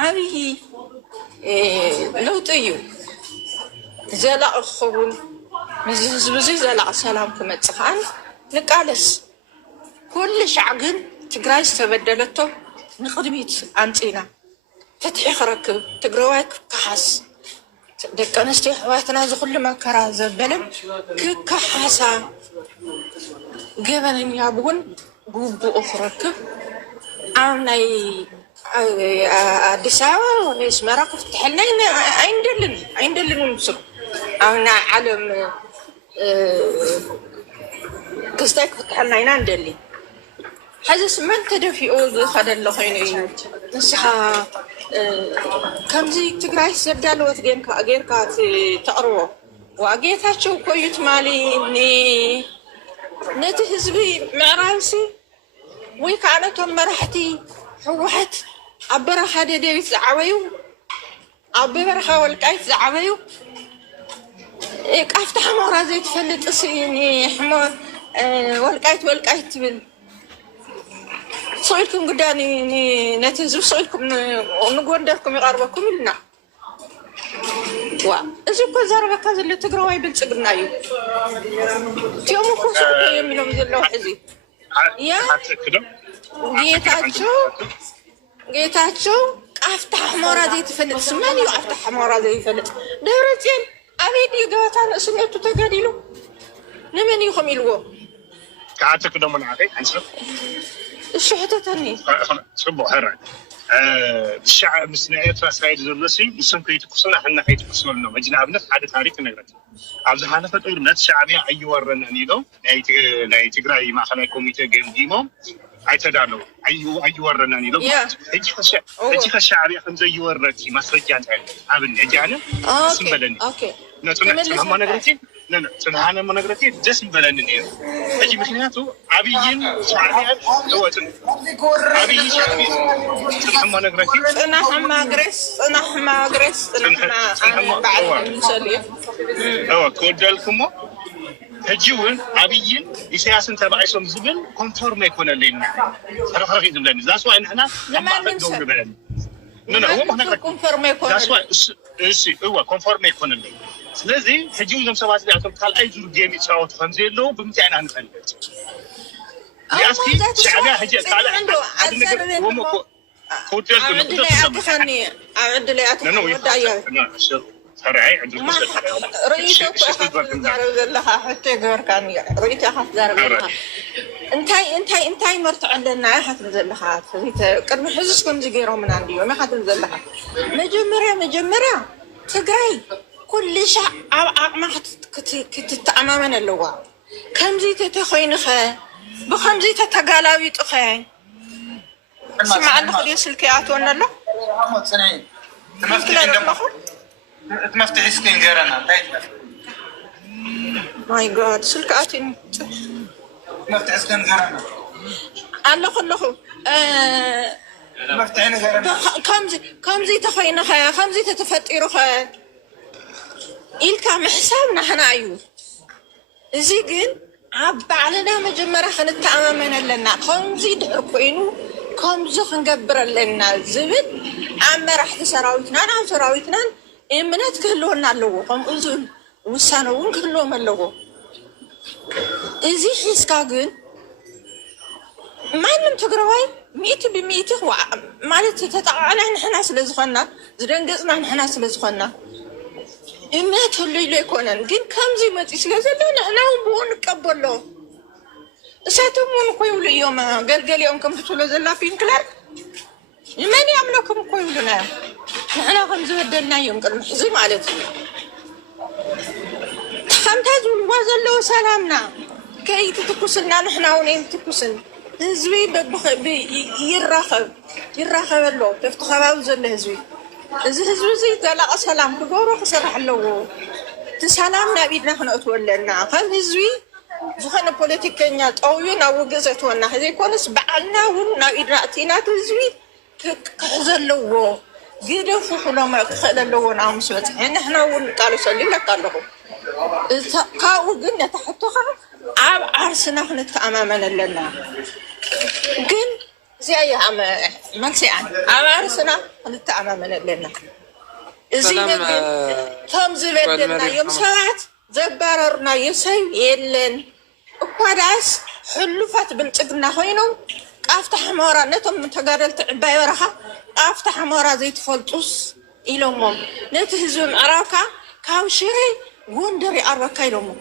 عبي لو طيو زلاق خون مزبزي زلاق سلام كمتصخان نقالس كل شعقن تقراي استبدلته نقدميت انتينا فتحي خركب تقراوك كحس دكانستي حواتنا زخل ما كرا زبلم كحسا جبن يابون قوبو اخركب عمناي አዲስ አበባ ወይስ መራቅ ፍትሐልና አይንደልን ምስል አሁን ዓለም ክስታክ ፍትሐልና አይና እንደሊ حاسس ما انت دفيو خدل خيني نصحى كمزي تقراي سردال وتجين كأجير كات تقروا وأجيتها كويت مالي نتهزبي معرانسي ويكعنتهم مرحتي روحت عبرها ديفيد زعويو عبرها والقايت زعويو افتح مرة زي تفلت اسيني حمو والقايت بال صويلكم قداني نتنزل صويلكم نقول يقربكم لنا وا اذا كل زربه كذا اللي تقراوي بنصقنايو تيوم خوش يميلو مزلو حزي يا ጌታቸው አፍታህ ሞራ ዘይ ትፈልጥ ስማኒ አፍታህ ሞራ ዘይ ትፈልጥ ደብረጽዮን አቤት ይገባታል እስነቱ ተገዲሉ ለምን ይኹም ይልዎ ካዓተክ ደሞ ናዓይ አንሰብ እሺ ሕተተኒ ጽቡቅ ሀራ الشعب مسنايت فاسايد زلسي يسم كيت قصنا حنا كيت قصنا مجنا ابنت عاد تاريخ نغرت ابز حنفه طورنت شعبيه ايورن انيلو ناي تግራይ ማخናይ ኮሚቴ ገምዲሞ አይተዳለው ايورن انيلو اجي الشعبيه خمزه يورتي مسرجا انت ابن يجاله اسم بلني اوكي نتنا ما نغرتي لا سنهانا ما نغرتي جسم بلني نيو اجي مخنياتو ابيين شعبيه دوتن ابي شعبيه ما نغرتي انا ما غرس بعد نسالي كودلكم هجون ابيين يسياسن تبعيسهم زبل كونفورم يكون لنا صراحه زبلن ذاتس واي احنا لما ندور بلن لا هو ما هناك كونفورم يكون ذاتس واي ايش هو كونفورم يكون لنا ስለዚህ ህጂው ዘምሰባት ያቶም ካልአይ ዙር ጌም ይጫወት ፈንዘሎ በምታይና አንፈልጥ ያስኪ ሻዕቢያ ህጂ ካለ አድነገር ወሞኮ ኮደል ነው አብخني አዕድ ላይ አትወዳያ ሰራይ አድርኩ ረይቶ ዛሬ ዘለኻ ሕቴ ገርካኒ ረይቶ ሓፍ ዛሬ ዘለኻ እንታይ መርት عندنا ሓፍ ዘለኻ ቅድሚ ሕዝስኩም ዝገይሮም ምን አንዲዮ ማሓት ዘለኻ መጀመሪያ ትግራይ كل شيء عقمة كتتعممن اللغة كم زي تتخينخ بخم زي تتقالاوي تخين سمع أنه خلي سلكيات ولا لا؟ تمفتحي سكين جارنا ماي جاد سلكيات تمفتحي سكين جارنا الله مفتحين جارنا كم زي تخينخ كم زي تتفتيرخ إلك محسابنا حنايو زيجن عبالنا مجمرة خنتعاملنا لنا كمزي دحكوينو كمزي خنقبر لنا زبد عما راح تسراويتنا نعم سراويتنا إمنات كلونا اللغو قم أزول وسانوون كلهم اللغو إزي حيسكاقن ما لم تقرواي ميت بميت مالت تتعالى نحنا سلزخنا زرنقصنا نحنا سلزخنا إما تقولي لي كونن جن كم زي ما تسلسل أنا وبون قبله ساتمون كويل يوم قال يوم كم تقولوا زلا فين كلام من يعملكم كويلنا أنا كم زودنا يوم قال محزي مالتي كم تزول وزلوا سلامنا كي تتكسلنا نحنا ونين تكسل زوي يرخب له تفتخوا وزل زوي زي تلاقى سلام كبارو خسرح اللو تسلامنا بيدنا خنا أتولنا خل زوي زخنا بوليتيكينيا أوينا وجزتونا هذي كونس بعنا ونا بيدنا أتينا تزوي كحزن لو جيدا فحنا ما خد اللو نعم سوت إحنا ونقالوا سلي لك قالوا كاو جنة تحطها عرسنا خنا أمامنا لنا جن زي أي من سيان أمارسنا نتأمن لنا زي توم زبدنا يوم ساعات زباررنا يسوي يلن وقاداس حلفات بنتقنا خوينو أفتح مورا نتم تقارلت عباي ورخا أفتح مورا زي تفلطوس إلومم نتهزون أراكا كاوشيري وندري أراكا إلومم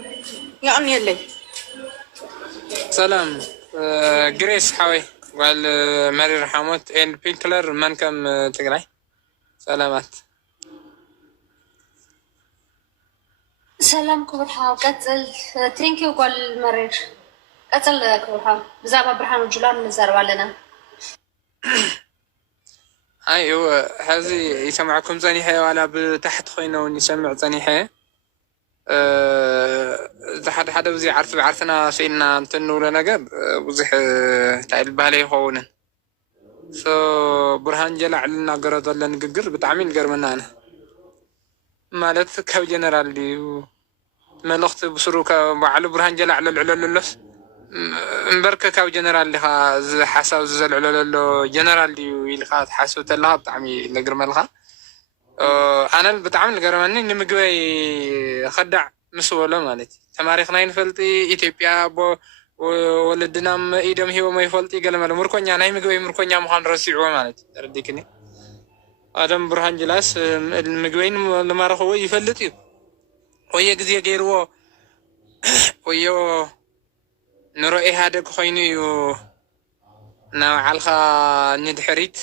يعني يلي سلام جريس حوي قال ماري رحمت ان بينكلر من كم تقراي سلامات سلام كبر حاو قتل ترينكي وقال مرير قتل كبر حاو بزعبا برحان وجلان نزار والنا ايوه هذه يسمعكم زنيحة وانا بتحت خوينا ونسمع زنيحة حدا بزي عرفنا سينا نتنو لنقب بزيح تعال بالي خونا برهان جلع لنا قرض لنا نقر بتعمين قرمنا انا مالت كاو جنرال دي ملخت بسروكا وعلى برهان جلع للعلولوس مبركة كاو جنرال لها حساو زل علولو جنرال دي يلخات حاسو تلها بتعمي لقرم لها أنا بتعامل قرماني إني مقوي خدع مسؤولة مالتي تماريخنا ينفلتي إثيوبيا بو ولدنا إيدم هو ما يفلتي قال ماله مركونيا ناي مقوي مركونيا مخان رسيعوا مالتي ترديكني آدم برهان جلاس المقوين لما رخوا يفلتي ويا قزي غيرو ويا نرأي هذا خويني نوع الخا ندحريت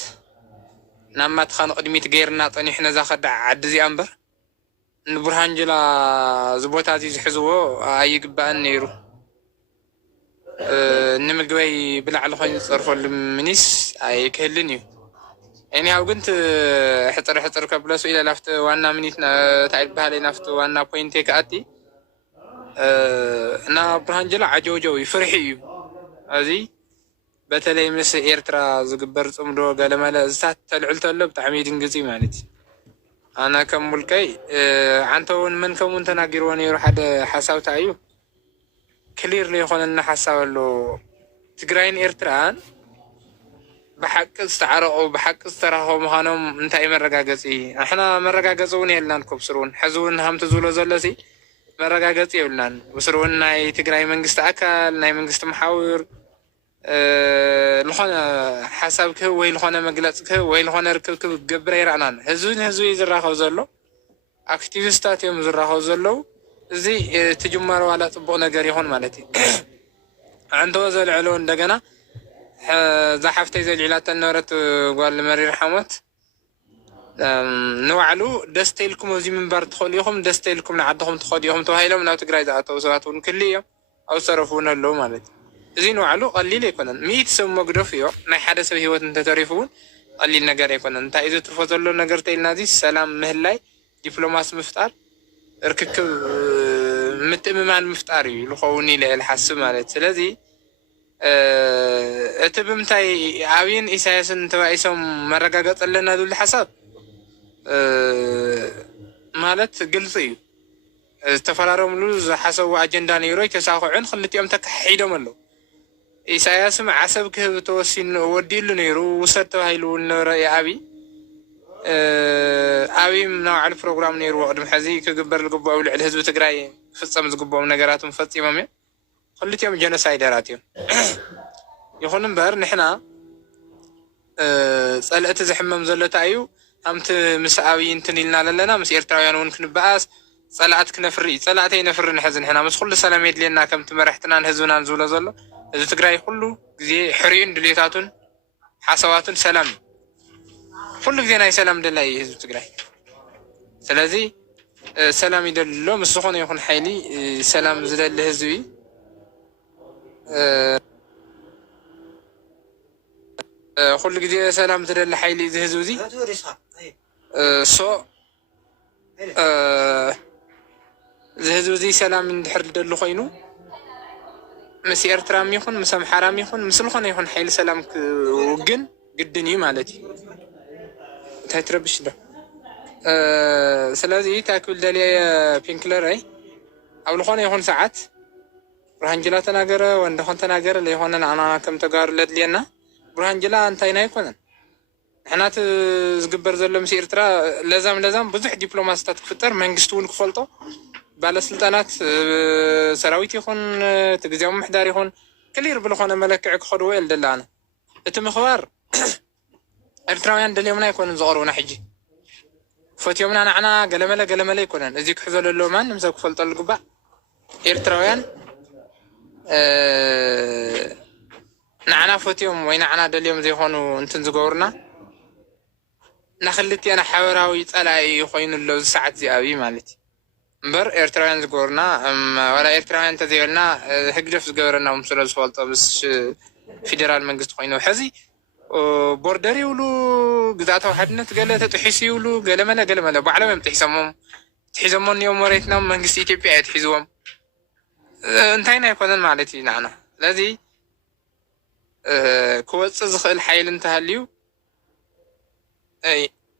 نما تخان قدميت غيرنا طني احنا زاخد عد زي امبر نبرهان جلا زبوتا زي حزو ايغبان نيرو نمغوي بلع لخوين صرفو لمنيس اي كهلني يعني هاو كنت حطر كبلسو الى لافت وانا منيتنا تعال بهالي نافت وانا بوينتي كاتي انا برهان جلا عجوجو يفرحي ازي بتلاقي مس إيرترا زقبر صمدو قال مالا زات تلعلت له بتعميد إنجليزي مالتي أنا كملكي عنتون من كم تناقروني يروح هذا حساو تايو كلير لي يخون إن حساو له تجرين إيرتران بحق استعارة بحق استراحة مهانم انت أي مرة جازي إحنا مرة جازوني إلنا نكبسرون حزون هم تزول زلسي مرة جازي إلنا بسرون ناي تجري من قست أكل ناي من قست محاور لخونا حسابك وي لخونا مقلتك وي لخونا ركبك قبري رعنان هزوي زراخو زلو اكتيفيستات يوم زراخو زلو زي تجمعوا على طبق نقر يهون مالتي عنده زل علون دقنا زحفتي زي العلات النورة قال مرير حموت نوعلو دستيلكم وزي من بار تخوليهم دستيلكم لعدهم تخوليهم توهيلهم ناو تقراي زعاتو سواتون كلية او صرفون اللو مالتي زين وعلو قليل يكونن ميت سم مقدوفيو ناي حدا سب هيوت انت تعرفون قليل نجار يكونن انت اذا تفضلوا نجار تيلنا دي سلام مهلاي دبلوماس مفتار ارككب متأممان مفتاري لخوني للحسب مالت سلازي اتبمتاي عاوين إساسن تبعيسهم مرقاقات لنا دول الحساب مالت قلطي تفرارهم لوز حسوا أجندة نيروي تساقعون خلتي أمتك حيدهم اللو إساياس مع عسبك بتوسين وديل نيرو وصلت هايلو النور يا أبي منوع البروغرام نيرو قدم حزي كجبر الجبوا أو الحزب تجري فتصم الجبوا من نجاراتهم فتصي مامي خلتيهم جنسايدراتيهم يخونن بار نحنا سألت زحمة مزلة أيو أمت مساوي انتنيلنا لنا مس إرتراويان ونكن بأس صلعت كنفري صلعتي نفر نحزن هنا مس كل سلام يدلنا كم تمرحتنا نهزونا نزولا زلو إذا تقرأي كله زي حرين دليتاتون حسواتون سلام كله زي ناي سلام دلائي إذا تقرأي سلازي سلام يدلو مسخون يكون حيلي سلام زدل لهزوي كله زي سلام زدل حيلي زهزوزي سو زهزوزي سلام من دحر دلو خينو مسي إرترام يخون مسام حرام يخون مسلخون يخون حيل سلام وجن قدني مالتي تهتربش ده سلازي تاكل دلي بينكلر أي أو لخون يخون ساعات رهنجلات ناجرة وندخون تناجرة اللي يخون أنا كم تجار لدلينا برهان جلا أنت هنا يكونن إحنا تزجبر زلمة إيرترا لازم بزح دبلوماسيات تفتر منجستون كفلتو ባለስልጣናት ሰራዊት ይኹን ትግዜያዊ ምሕዳር ይኹን ክሊር ብልኾነ መለክዕ ክኸድዎ የልደላና እቲ ምኽባር ኤርትራውያን ደልዮምና ኣይኮነን ዝቐርቡና ሕጂ ፈትዮምና ንዓና ገለመለ ይኮነን እዚ ክሕዘሉ ኣሎ ማንም ሰብ ክፈልጠሉ ግባእ ኤርትራውያን ንዓና ፈትዮም ወይ ንዓና ደልዮም ዘይኾኑ እንትን ዝገብሩና ናክልቲአና ሓበራዊ ፀላኢ ኮይኑ ኣሎ እዚ ሰዓት እዚኣ ማለት እዩ እምበር ኤርትራውያን ዝገበሩና ወላ ኤርትራውያን እንተዘይበልና ህግደፍ ዝገበረና ምስለ ዝፈልጦ ምስ ፌደራል መንግስቲ ኮይኑ ሕዚ ቦርደር ይብሉ ግዛእታዊ ሓድነት ገለ ተጥሒሱ ይብሉ ገለመለ ባዕሎም እዮም ትሒዘሞ እኒኦም መሬትና መንግስቲ ኢትዮጵያ እየ ትሒዝዎም እንታይና ኣይኮነን ማለት እዩ ንዓና ስለዚ ክወፅእ ዝኽእል ሓይል እንተሃልዩ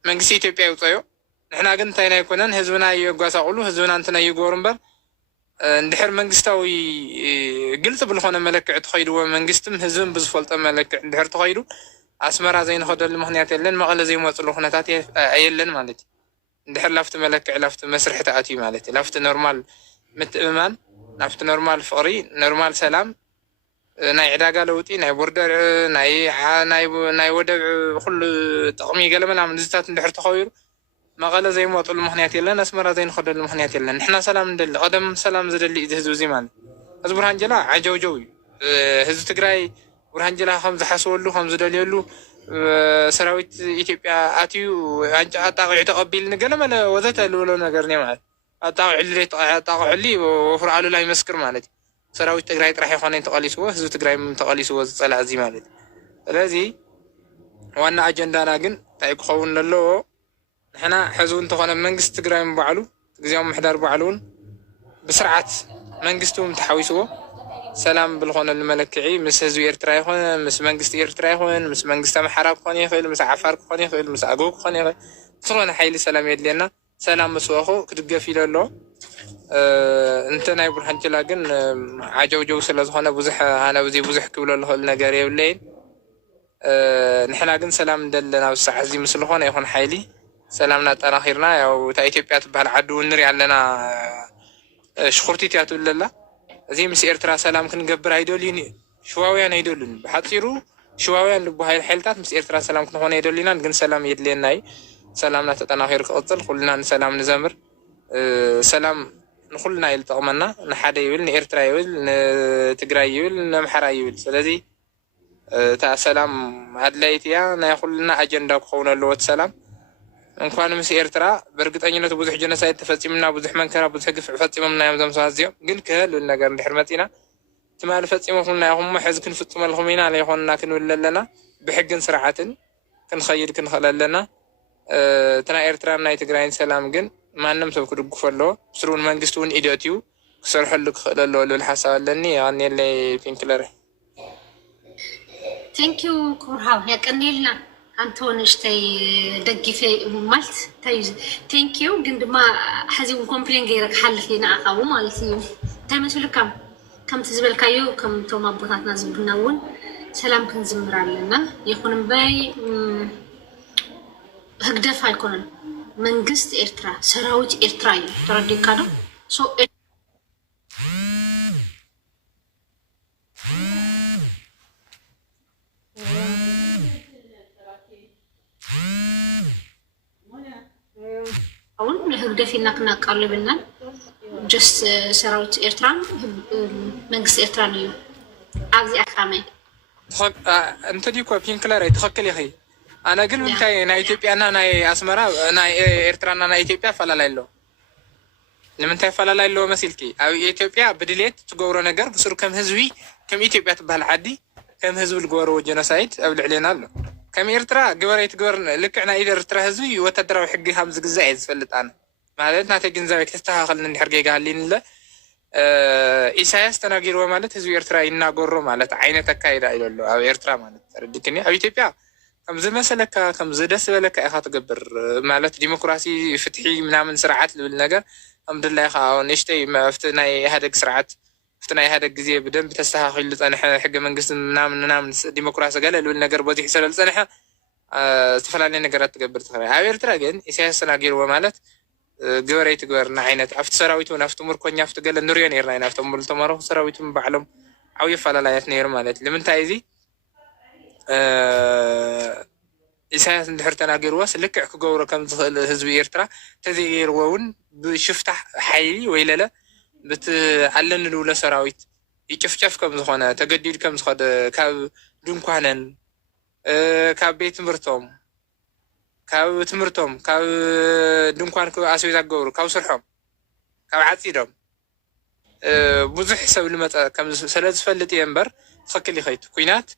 መንግስቲ ኢትዮጵያ ይውፀዮ ንሕና ግን እንታይና ኣይኮነን ህዝብና የጓሳቅሉ ህዝብና እንትና ይገብሩ እምበር እንድሕር መንግስታዊ ግልጽ ብልኾነ መለክዕ ተኸይድዎ መንግስትም ህዝብን ብዝፈልጦ መለክዕ እንድሕር ተኸይዱ ኣስመራ ዘይንኸደሉ ምክንያት የለን መቐለ ዘይመፅሉ ኩነታት የለን ማለት እዩ እንድሕር ላፍቲ መለክዕ ላፍቲ መስርሒ ተኣትዩ ማለት እዩ ላፍቲ ኖርማል ምትእምማን ናፍቲ ኖርማል ፍቕሪ ኖርማል ሰላም ናይ ዕዳጋ ለውጢ ናይ ቦርደር ናይ ወደብ ኩሉ ጥቕሚ ገለመላ ምንዝታት እንድሕር ተኸቢሩ መቐለ ዘይመፅሉ ምክንያት የለን ኣስመራ ዘይንኸደሉ ምክንያት የለን ንሕና ሰላም እንደሊ ቀደም ሰላም ዝደሊ እዚ ህዝቢ እዚ ማለት እዚ ብርሃን ጀላ ዓጀውጀው እዩ ህዝቢ ትግራይ ብርሃን ጀላ ከም ዝሓስበሉ ከም ዝደልየሉ ሰራዊት ኢትዮጵያ ኣትዩ ኣጣቂዑ ተቐቢል ንገለመለ ወዘተ ዝብሎ ነገር እኒአ ማለት ኣጣቂዑሊ ወፍሪ ኣሉላ ይመስክር ማለት እዩ ሰራዊት ትግራይ ጥራሕ ይኮነ ተቐሊስዎ ህዝቢ ትግራይ ተቐሊስዎ ዝፀላእ እዚ ማለት እዩ ስለዚ ዋና ኣጀንዳና ግን እንታይ ክኸውን ኣለዎ ንሕና ሕዚ እንተኾነ መንግስቲ ትግራይ ባዕሉ ግዜያዊ ምሕዳር ባዕሉ እውን ብስርዓት መንግስቲ እውን ተሓዊስዎ ሰላም ብልኾነሉ መለክዒ ምስ ህዝቢ ኤርትራ ይኹን ምስ መንግስቲ ኤርትራ ይኹን ምስ መንግስቲ ኣምሓራ ክኾን ይኽእል ምስ ዓፋር ክኾን ይኽእል ምስ ኣገው ክኾን ይኽእል ዝኾነ ሓይሊ ሰላም የድልየና ሰላም መስዋእኹ ክድገፍ ኢሉ ኣሎ እንተ ናይ ብርሃን ጀላ ግን ዓጀውጀው ስለ ዝኾነ ብዙሕ ኣነ ብዚ ብዙሕ ክብሎ ዝኽእል ነገር የብለይን ንሕና ግን ሰላም እንደለና ብሳዕ እዚ ምስ ዝኾነ ይኹን ሓይሊ ሰላምና ጠናኺርና ያው እታ ኢትዮጵያ ትበሃል ዓዲ እውን ንሪኣ ኣለና ሽኩርቲት እያ ትብለላ እዚ ምስ ኤርትራ ሰላም ክንገብር ኣይደልዩን ሽዋውያን ኣይደሉን ብሓፂሩ ሽዋውያን ልበሃይል ሓይልታት ምስ ኤርትራ ሰላም ክንኾነ የደልዩናን ግን ሰላም የድልየና እዩ ሰላምና ተጠናኺሩ ክቕፅል ኩልና ንሰላም ንዘምር ሰላም ንኩልና እዩ ዝጠቕመና ንሓደ ይብል ንኤርትራ ይብል ንትግራይ ይብል ንኣምሓራ ይብል ስለዚ እታ ሰላም ኣድላይት እያ ናይ ኩልና ኣጀንዳ ክኸውን ኣለዎ እቲ ሰላም እንኳን ምስ ኤርትራ በእርግጠኝነቱ ብዙሕ ጀነሳይድ ተፈፂምና ብዙሕ መንከራ ብዙሕ ግፍዕ ፈፂሞምና እዮም እዞም ሰባት እዚኦም ግን ክህልብል ነገር እንድሕር መፂና ትማሊ ፈፂሞኩምና ኢኹም ሕዚ ክንፍፅመልኩም ኢና ዘይኮንና ክንብል ኣለና ብሕግን ስርዓትን ክንኸይድ ክንኽእል ኣለና እቲ ናይ ኤርትራን ናይ ትግራይን ሰላም ግን ማንም ሰብ ክድግፎ ኣለዎ ብስሩን መንግስቲ እውን ኢድ ኣትዩ ክሰርሐሉ ክኽእል ኣለዎ ልብል ሓሳብ ኣለኒ ኣነለይ ፒንክለር ቴንኪዩ ኩርሃብ ያቀኒልና አንተ ወንሽተይ ደግፌ ማለት ታይ ቴንኪዩ ግን ድማ ሕዚ እውን ኮምፕሌን ገይረክ ሓልፍ ንዓኻው ማለት እዩ እንታይ መስልካም ከም ትዝበልካዮ ከም ቶም ኣቦታትና ዝብልና እውን ሰላም ክንዝምር ኣለና ይኹን እምበይ ህግደፍ ኣይኮነን መንግስት ኤርትራ ሰራዊት ኤርትራ እዩ ተረዲእካ ዶ አሁን ህግደፊና ክናቃልብና ጀስት ሰራዊት ኤርትራ መንግስት ኤርትራ ነው ኣብዚ ኣካመይ እንተ ዲኮ ፒንክለር ተኸክል ይኸይ ኣነ ግን እንታይ ናይ ኢትዮጵያና ናይ ኣስመራ ናይ ኤርትራና ናይ ኢትዮጵያ ፈላላይ ኣሎ ንምንታይ ፈላላይ ኣሎ መሲልኪ ኣብ ኢትዮጵያ ብድሌት ትገብሮ ነገር ብስሩ ከም ህዝቢ ከም ኢትዮጵያ ትበሃል ዓዲ ከም ህዝቢ ዝገበሮ ጀኖሳይድ ኣብ ልዕሊና ኣሎ ከም ኤርትራ ግበረይ ትግበር ልክዕ ናይ ኤርትራ ህዝቢ ወታደራዊ ሕጊ ከም ዝግዛእ እየ ዝፈልጥ ኣነ ማለት ናተይ ግንዛቤ ክተስተኻኸል እንድሕር ጌጋ ሃሊንለ ኢሳያስ ተናጊርዎ ማለት ህዝቢ ኤርትራ ይናገሮ ማለት ዓይነት ኣካይዳ ኢሉ ኣሎ ኣብ ኤርትራ ማለት ተረዲክኒ ኣብ ኢትዮጵያ ከም ዝመሰለካ ከም ዝደስ በለካ ኢኻ ትገብር ማለት ዲሞክራሲ ፍትሒ ምናምን ስርዓት ዝብል ነገር ከም ድላይኻ ንእሽተይ መፍቲ ናይ ኢህደግ ስርዓት فتنا هذا الجزية بدم بتستحق لصنح حق منقسم نام ديمقراطية قال له النجار بوزي حسن لصنحه استفلاني نجارات تقبل تخرج عبير تراجن إساس سناجير ومالت جوري تجور نعينة أفت سراويت ونفت مركون يفت قال النوريان يرنا نفت مرت مرة سراويت بعلم أو يفعل لا يثنير مالت لمن تايزي إساس نحرتنا جيرواس لك كجورة كم هزبي يرترا تزير وون بشفتح حيلي ويلا لا بتعلن الأولى سراويت يشوف كم زخانة تقدير كم زخانة كاب دون كهنن كاب بيت مرتهم كاب تمرتهم كاب دون كهن كاب أسوي تجور كاب سرحهم كاب عتيرهم بزح حساب المتا كم سلز فلت ينبر فك اللي خيط كوينات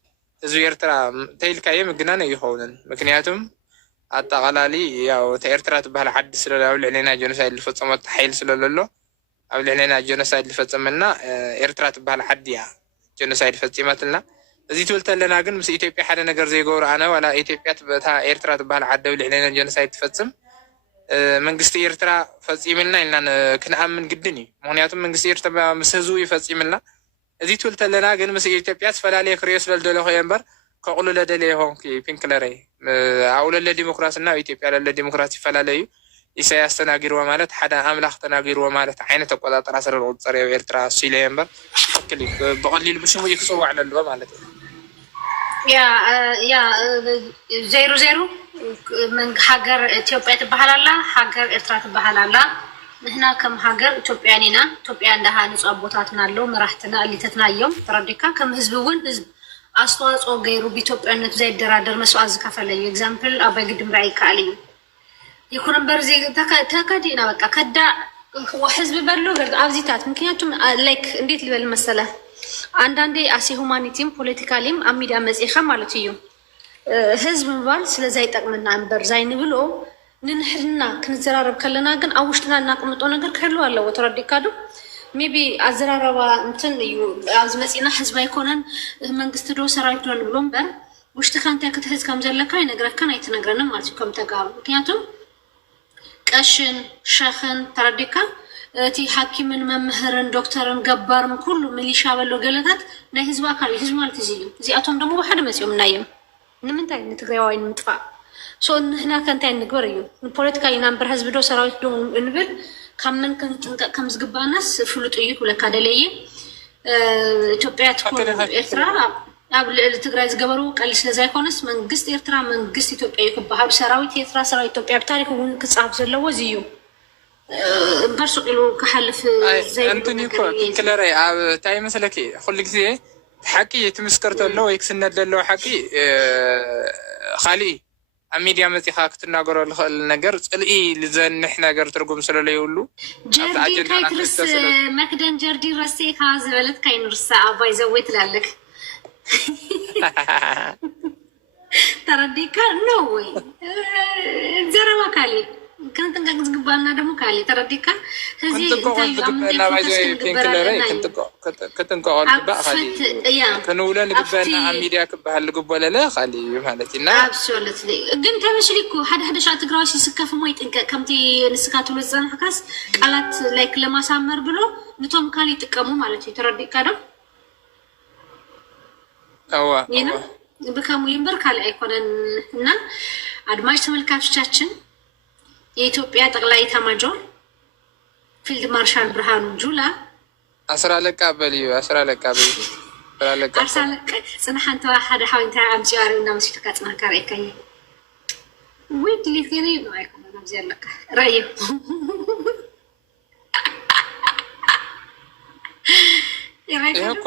زوير ترى تيل كايم جنانا يخونن مكنياتهم التغلالي يا تير ترى تبهل حد سلالة ولا علينا جنسايد اللي فتصمت حيل سلالة أو اللي علينا جنسايد اللي فتصمنا إيرترا تبهل حد يا جنسايد فتصمت لنا زي تقولت لنا جن مس إثيوبيا حدا نجار زي جور أنا ولا إثيوبيا تبتها إيرترا تبهل حد واللي علينا جنسايد فتصم من قصة إيرترا فتصمنا إننا كنا أمن جدني مهنياتهم من قصة إيرترا مسهزوي فتصمنا زي تقولت لنا جن مس إثيوبيا فلا ليه كريس للدولة خيامبر كقول له دليل هون كي بينكلاري أول الديمقراطية نا إثيوبيا الديمقراطية فلا ليه إساس تناجر ومالت حدا أملاخ تناجر ومالت عينة تقول تراسل العنصرية وإيرترا سيليامبر كلي بقليل بشو يكسوا على اللي مالت يا زيرو من حجر إثيوبيا تبحالله حجر إيرترا تبحالله نحنا كم حجر إثيوبيانينا إثيوبيا عندها نسوا بوتاتنا اللو مرحتنا اللي تتنايم ترديكا كم حزبون حزب أصوات غيرو بإثيوبيا نتزايد درادر مسوا زكافلي إكزامبل أبى قدم رأي كالي يكون برزي تكادينا بقى كدا وحزب بلو غير أبزيتات ممكن لايك نديت لي بالمسألة عندي أسي هومانيتيم بوليتيكاليم أميدا مزيخة مالتيو حزب مبال سلزاي تقمنا أمبر زي نبلو ننحرنا كنزرارب كلنا جن أوشتنا ناقمتونا غير كهلو الله وتردي كادو ميبي أزراروا انتن يو أزمسينا حزب يكونن من قستدو سرايتون بلومبر وشتكان تاكت حزب كامزلكا ينقرأ كان يتنقرنا مالتي كم تقاو مكياتو كاشن شخن ترديكا تي حاكمن ممهرن دكتورن جبارن كله مليشا بلو قلتات نا حزب أكالي حزب مالتي زي أتوم دمو بحد مسيوم نايم نمنتاي نتغيوين متفا سو هنا كانتاي نقبريو البوليتيكا ينامبر حزب دو سرايت دو نبل كمن كم زقبانس فلوت أيوك ولا كادلية إثيوبيا تكون إيرترا قبل التجريز جبرو قال سلزاي كونس من قصة إيرترا من قصة إثيوبيا يكبها بسراويت إيرترا سراويت إثيوبيا بتاريخ ونكسب زلوا زيو برسو قالوا كحلف زي أنتوني كل رأي تاي مثلا كي خليك زي حكي تمسكرت له يكسند له حكي خالي أميديا متى كتنا قرر النجار تلقي لزن نحنا قرر ترقم سلالة يقولوا جردي كاي ترس مكدن جردي رسي خاز ولد كاي نرسا أباي زويت لك ترديكا نوي زروا كالي كنت نقص قبالنا دمو كالي ترديكا هذي كنت قبالنا بايزوي بينكلري كنت نقول بقى خالي كانوا ولا نقبلنا أميديا كبهال قبالة لا خالي مهلتنا absolutely قمت مشريكو حدا شاء تقراش يسكف مويت إنك كمتي نسكاتو للزان حكاس قالت لايك لما سامر بلو نتوم كالي تكمو مالتي ترديكا دم أوه بكامو ينبر كالي أيقونن هنا أدماج تملكاتشاتشن የኢትዮጵያ ጠቅላይ ኤታማዦር ፊልድ ማርሻል ብርሃኑ ጁላ አስራለቃ በልዩ አስራለቃ ጽንሓን ተዋሓደ ሓዊንታ ኣምፂዋሪ እና መስፊትካ ጽናካ ርአይካየ ወይ ድሊት ገይረ ነው ኣይኮነ ናብዚ ኣለካ ራእየ ይሄ እኮ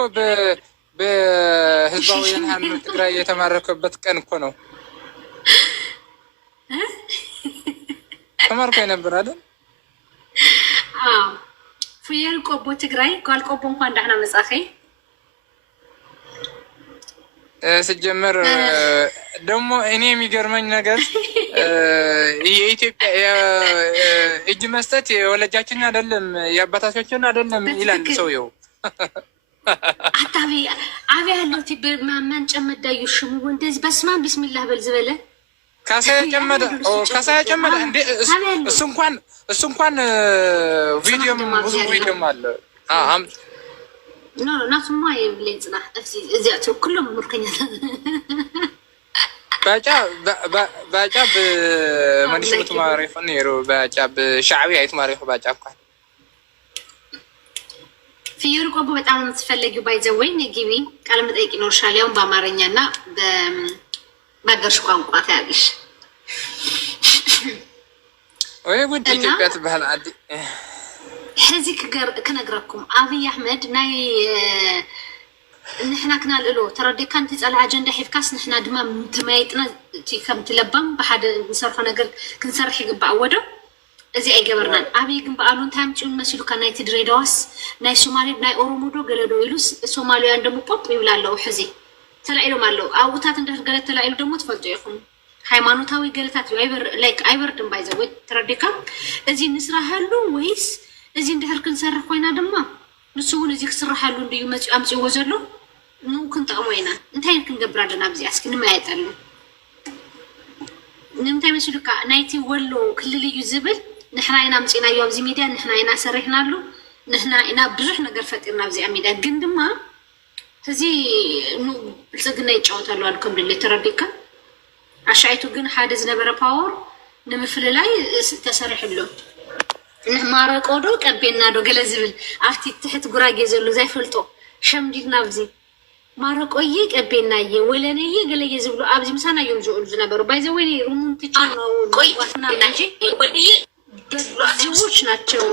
በህዝባውያን ሓርነት ትግራይ የተማረከበት ቀን እኮ ነው ተማርኮ ነበር አይደል? አዎ ፍየል ቆቦ ትግራይ ቃል ቆቦ እንኳን እንዳህና መጻፈ ሲጀመር ደግሞ እኔ የሚገርመኝ ነገር የኢትዮጵያ እጅ መስጠት የወለጃችን አይደለም የአባታችን አይደለም ይላል ሰውየው አታቢ አብያ ያለው ቲብ ማመን ጨመዳዩ ሽሙ እንደዚህ በስማን ቢስሚላህ በል ዝበለ ካሳያ ጨመደ እንዴ እሱ እንኳን ቪዲዮም ብዙ ቪዲዮም አለ ናቱማ የብለኝ ፅናሕ እዚኣቸው ኩሎም ምርኮኛታት ባጫ ብመንግስቱ ተማሪኹ ነይሩ። ባጫ ብሻዕብያ ኣይተማሪኹ ባጫ እኳ ፍዮሪ ቆቦ በጣም የምትፈለጊው ባይዘወይ ነጊቢ ቃለ መጠይቅ ይኖርሻል። ያውን በአማርኛ እና በሀገርሽ ቋንቋ ታያለሽ። ወይ ጉድ ኢትዮጵያ ትበሃል ዓዲ ሕዚ ክነግረኩም ኣብይ ኣሕመድ ናይ ንሕና ክናልእሎ ተረዲካንቲ ፀላ ኣጀንዳ ሒፍካስ ንሕና ድማ ተመያይጥና ከምቲ ለባም ብሓደ ንሰርሖ ነገር ክንሰርሕ ይግባእ ወዶ እዚ ኣይገበርናን። ኣብይ ግን በዓሉ እንታይ ኣምጪኡ መሲሉካ ናይቲ ድሬዳዋስ ናይ ሶማሌ ናይ ኦሮሞ ዶ ገለ ዶ ኢሉስ ሶማልያን ደሞ ፖፕ ይብላ ኣለዉ። ሕዚ ተላኢሎም ኣለዉ ኣብኡታት እንድሕር ገለ ተላኢሉ ደሞ ትፈልጡ ኢኹም ሃይማኖታዊ ገለታት እዩ ኣይበርድን ባይዘወይ ተረዲካ እዚ ንስራሃሉ ወይስ እዚ እንድሕር ክንሰርሕ ኮይና ድማ ንሱ እውን እዚ ክስራሓሉ እንድዩ መፂኡ ኣምፂዎ ዘሎ ኑ ክንጠቕሞ ኢና እንታይ ክንገብር ኣለና ብዚኣ እስኪ ንመያየጠሉ ንምንታይ መስሉካ ናይቲ ወሎ ክልል እዩ ዝብል ንሕና ኢና ምፂናዮ ኣብዚ ሚድያ ንሕና ኢና ሰሪሕናሉ ንሕና ኢና ብዙሕ ነገር ፈጢርና ኣብዚኣ ሚድያ ግን ድማ ሕዚ ብልፅግና ይጫወታሉ ኣልኩም ድሌ ተረዲካ ኣሻይቱ ግን ሓደ ዝነበረ ፓወር ንምፍልላይ ተሰሪሕሉ ማረቆ ዶ ቀቤና ዶ ገለ ዝብል ኣብቲ ትሕት ጉራጌ ዘሎ ዘይፈልጦ ሸምዲድና ኣብዚ ማረቆየ ቀቤናየ ወለነየ ገለየ ዝብሉ ኣብዚ ምሳና እዮም ዝውዕሉ ዝነበሩ ባይዘወይ ሩሙን ትቻ ነው ዋትና እንጂ ዝዎች ናቸው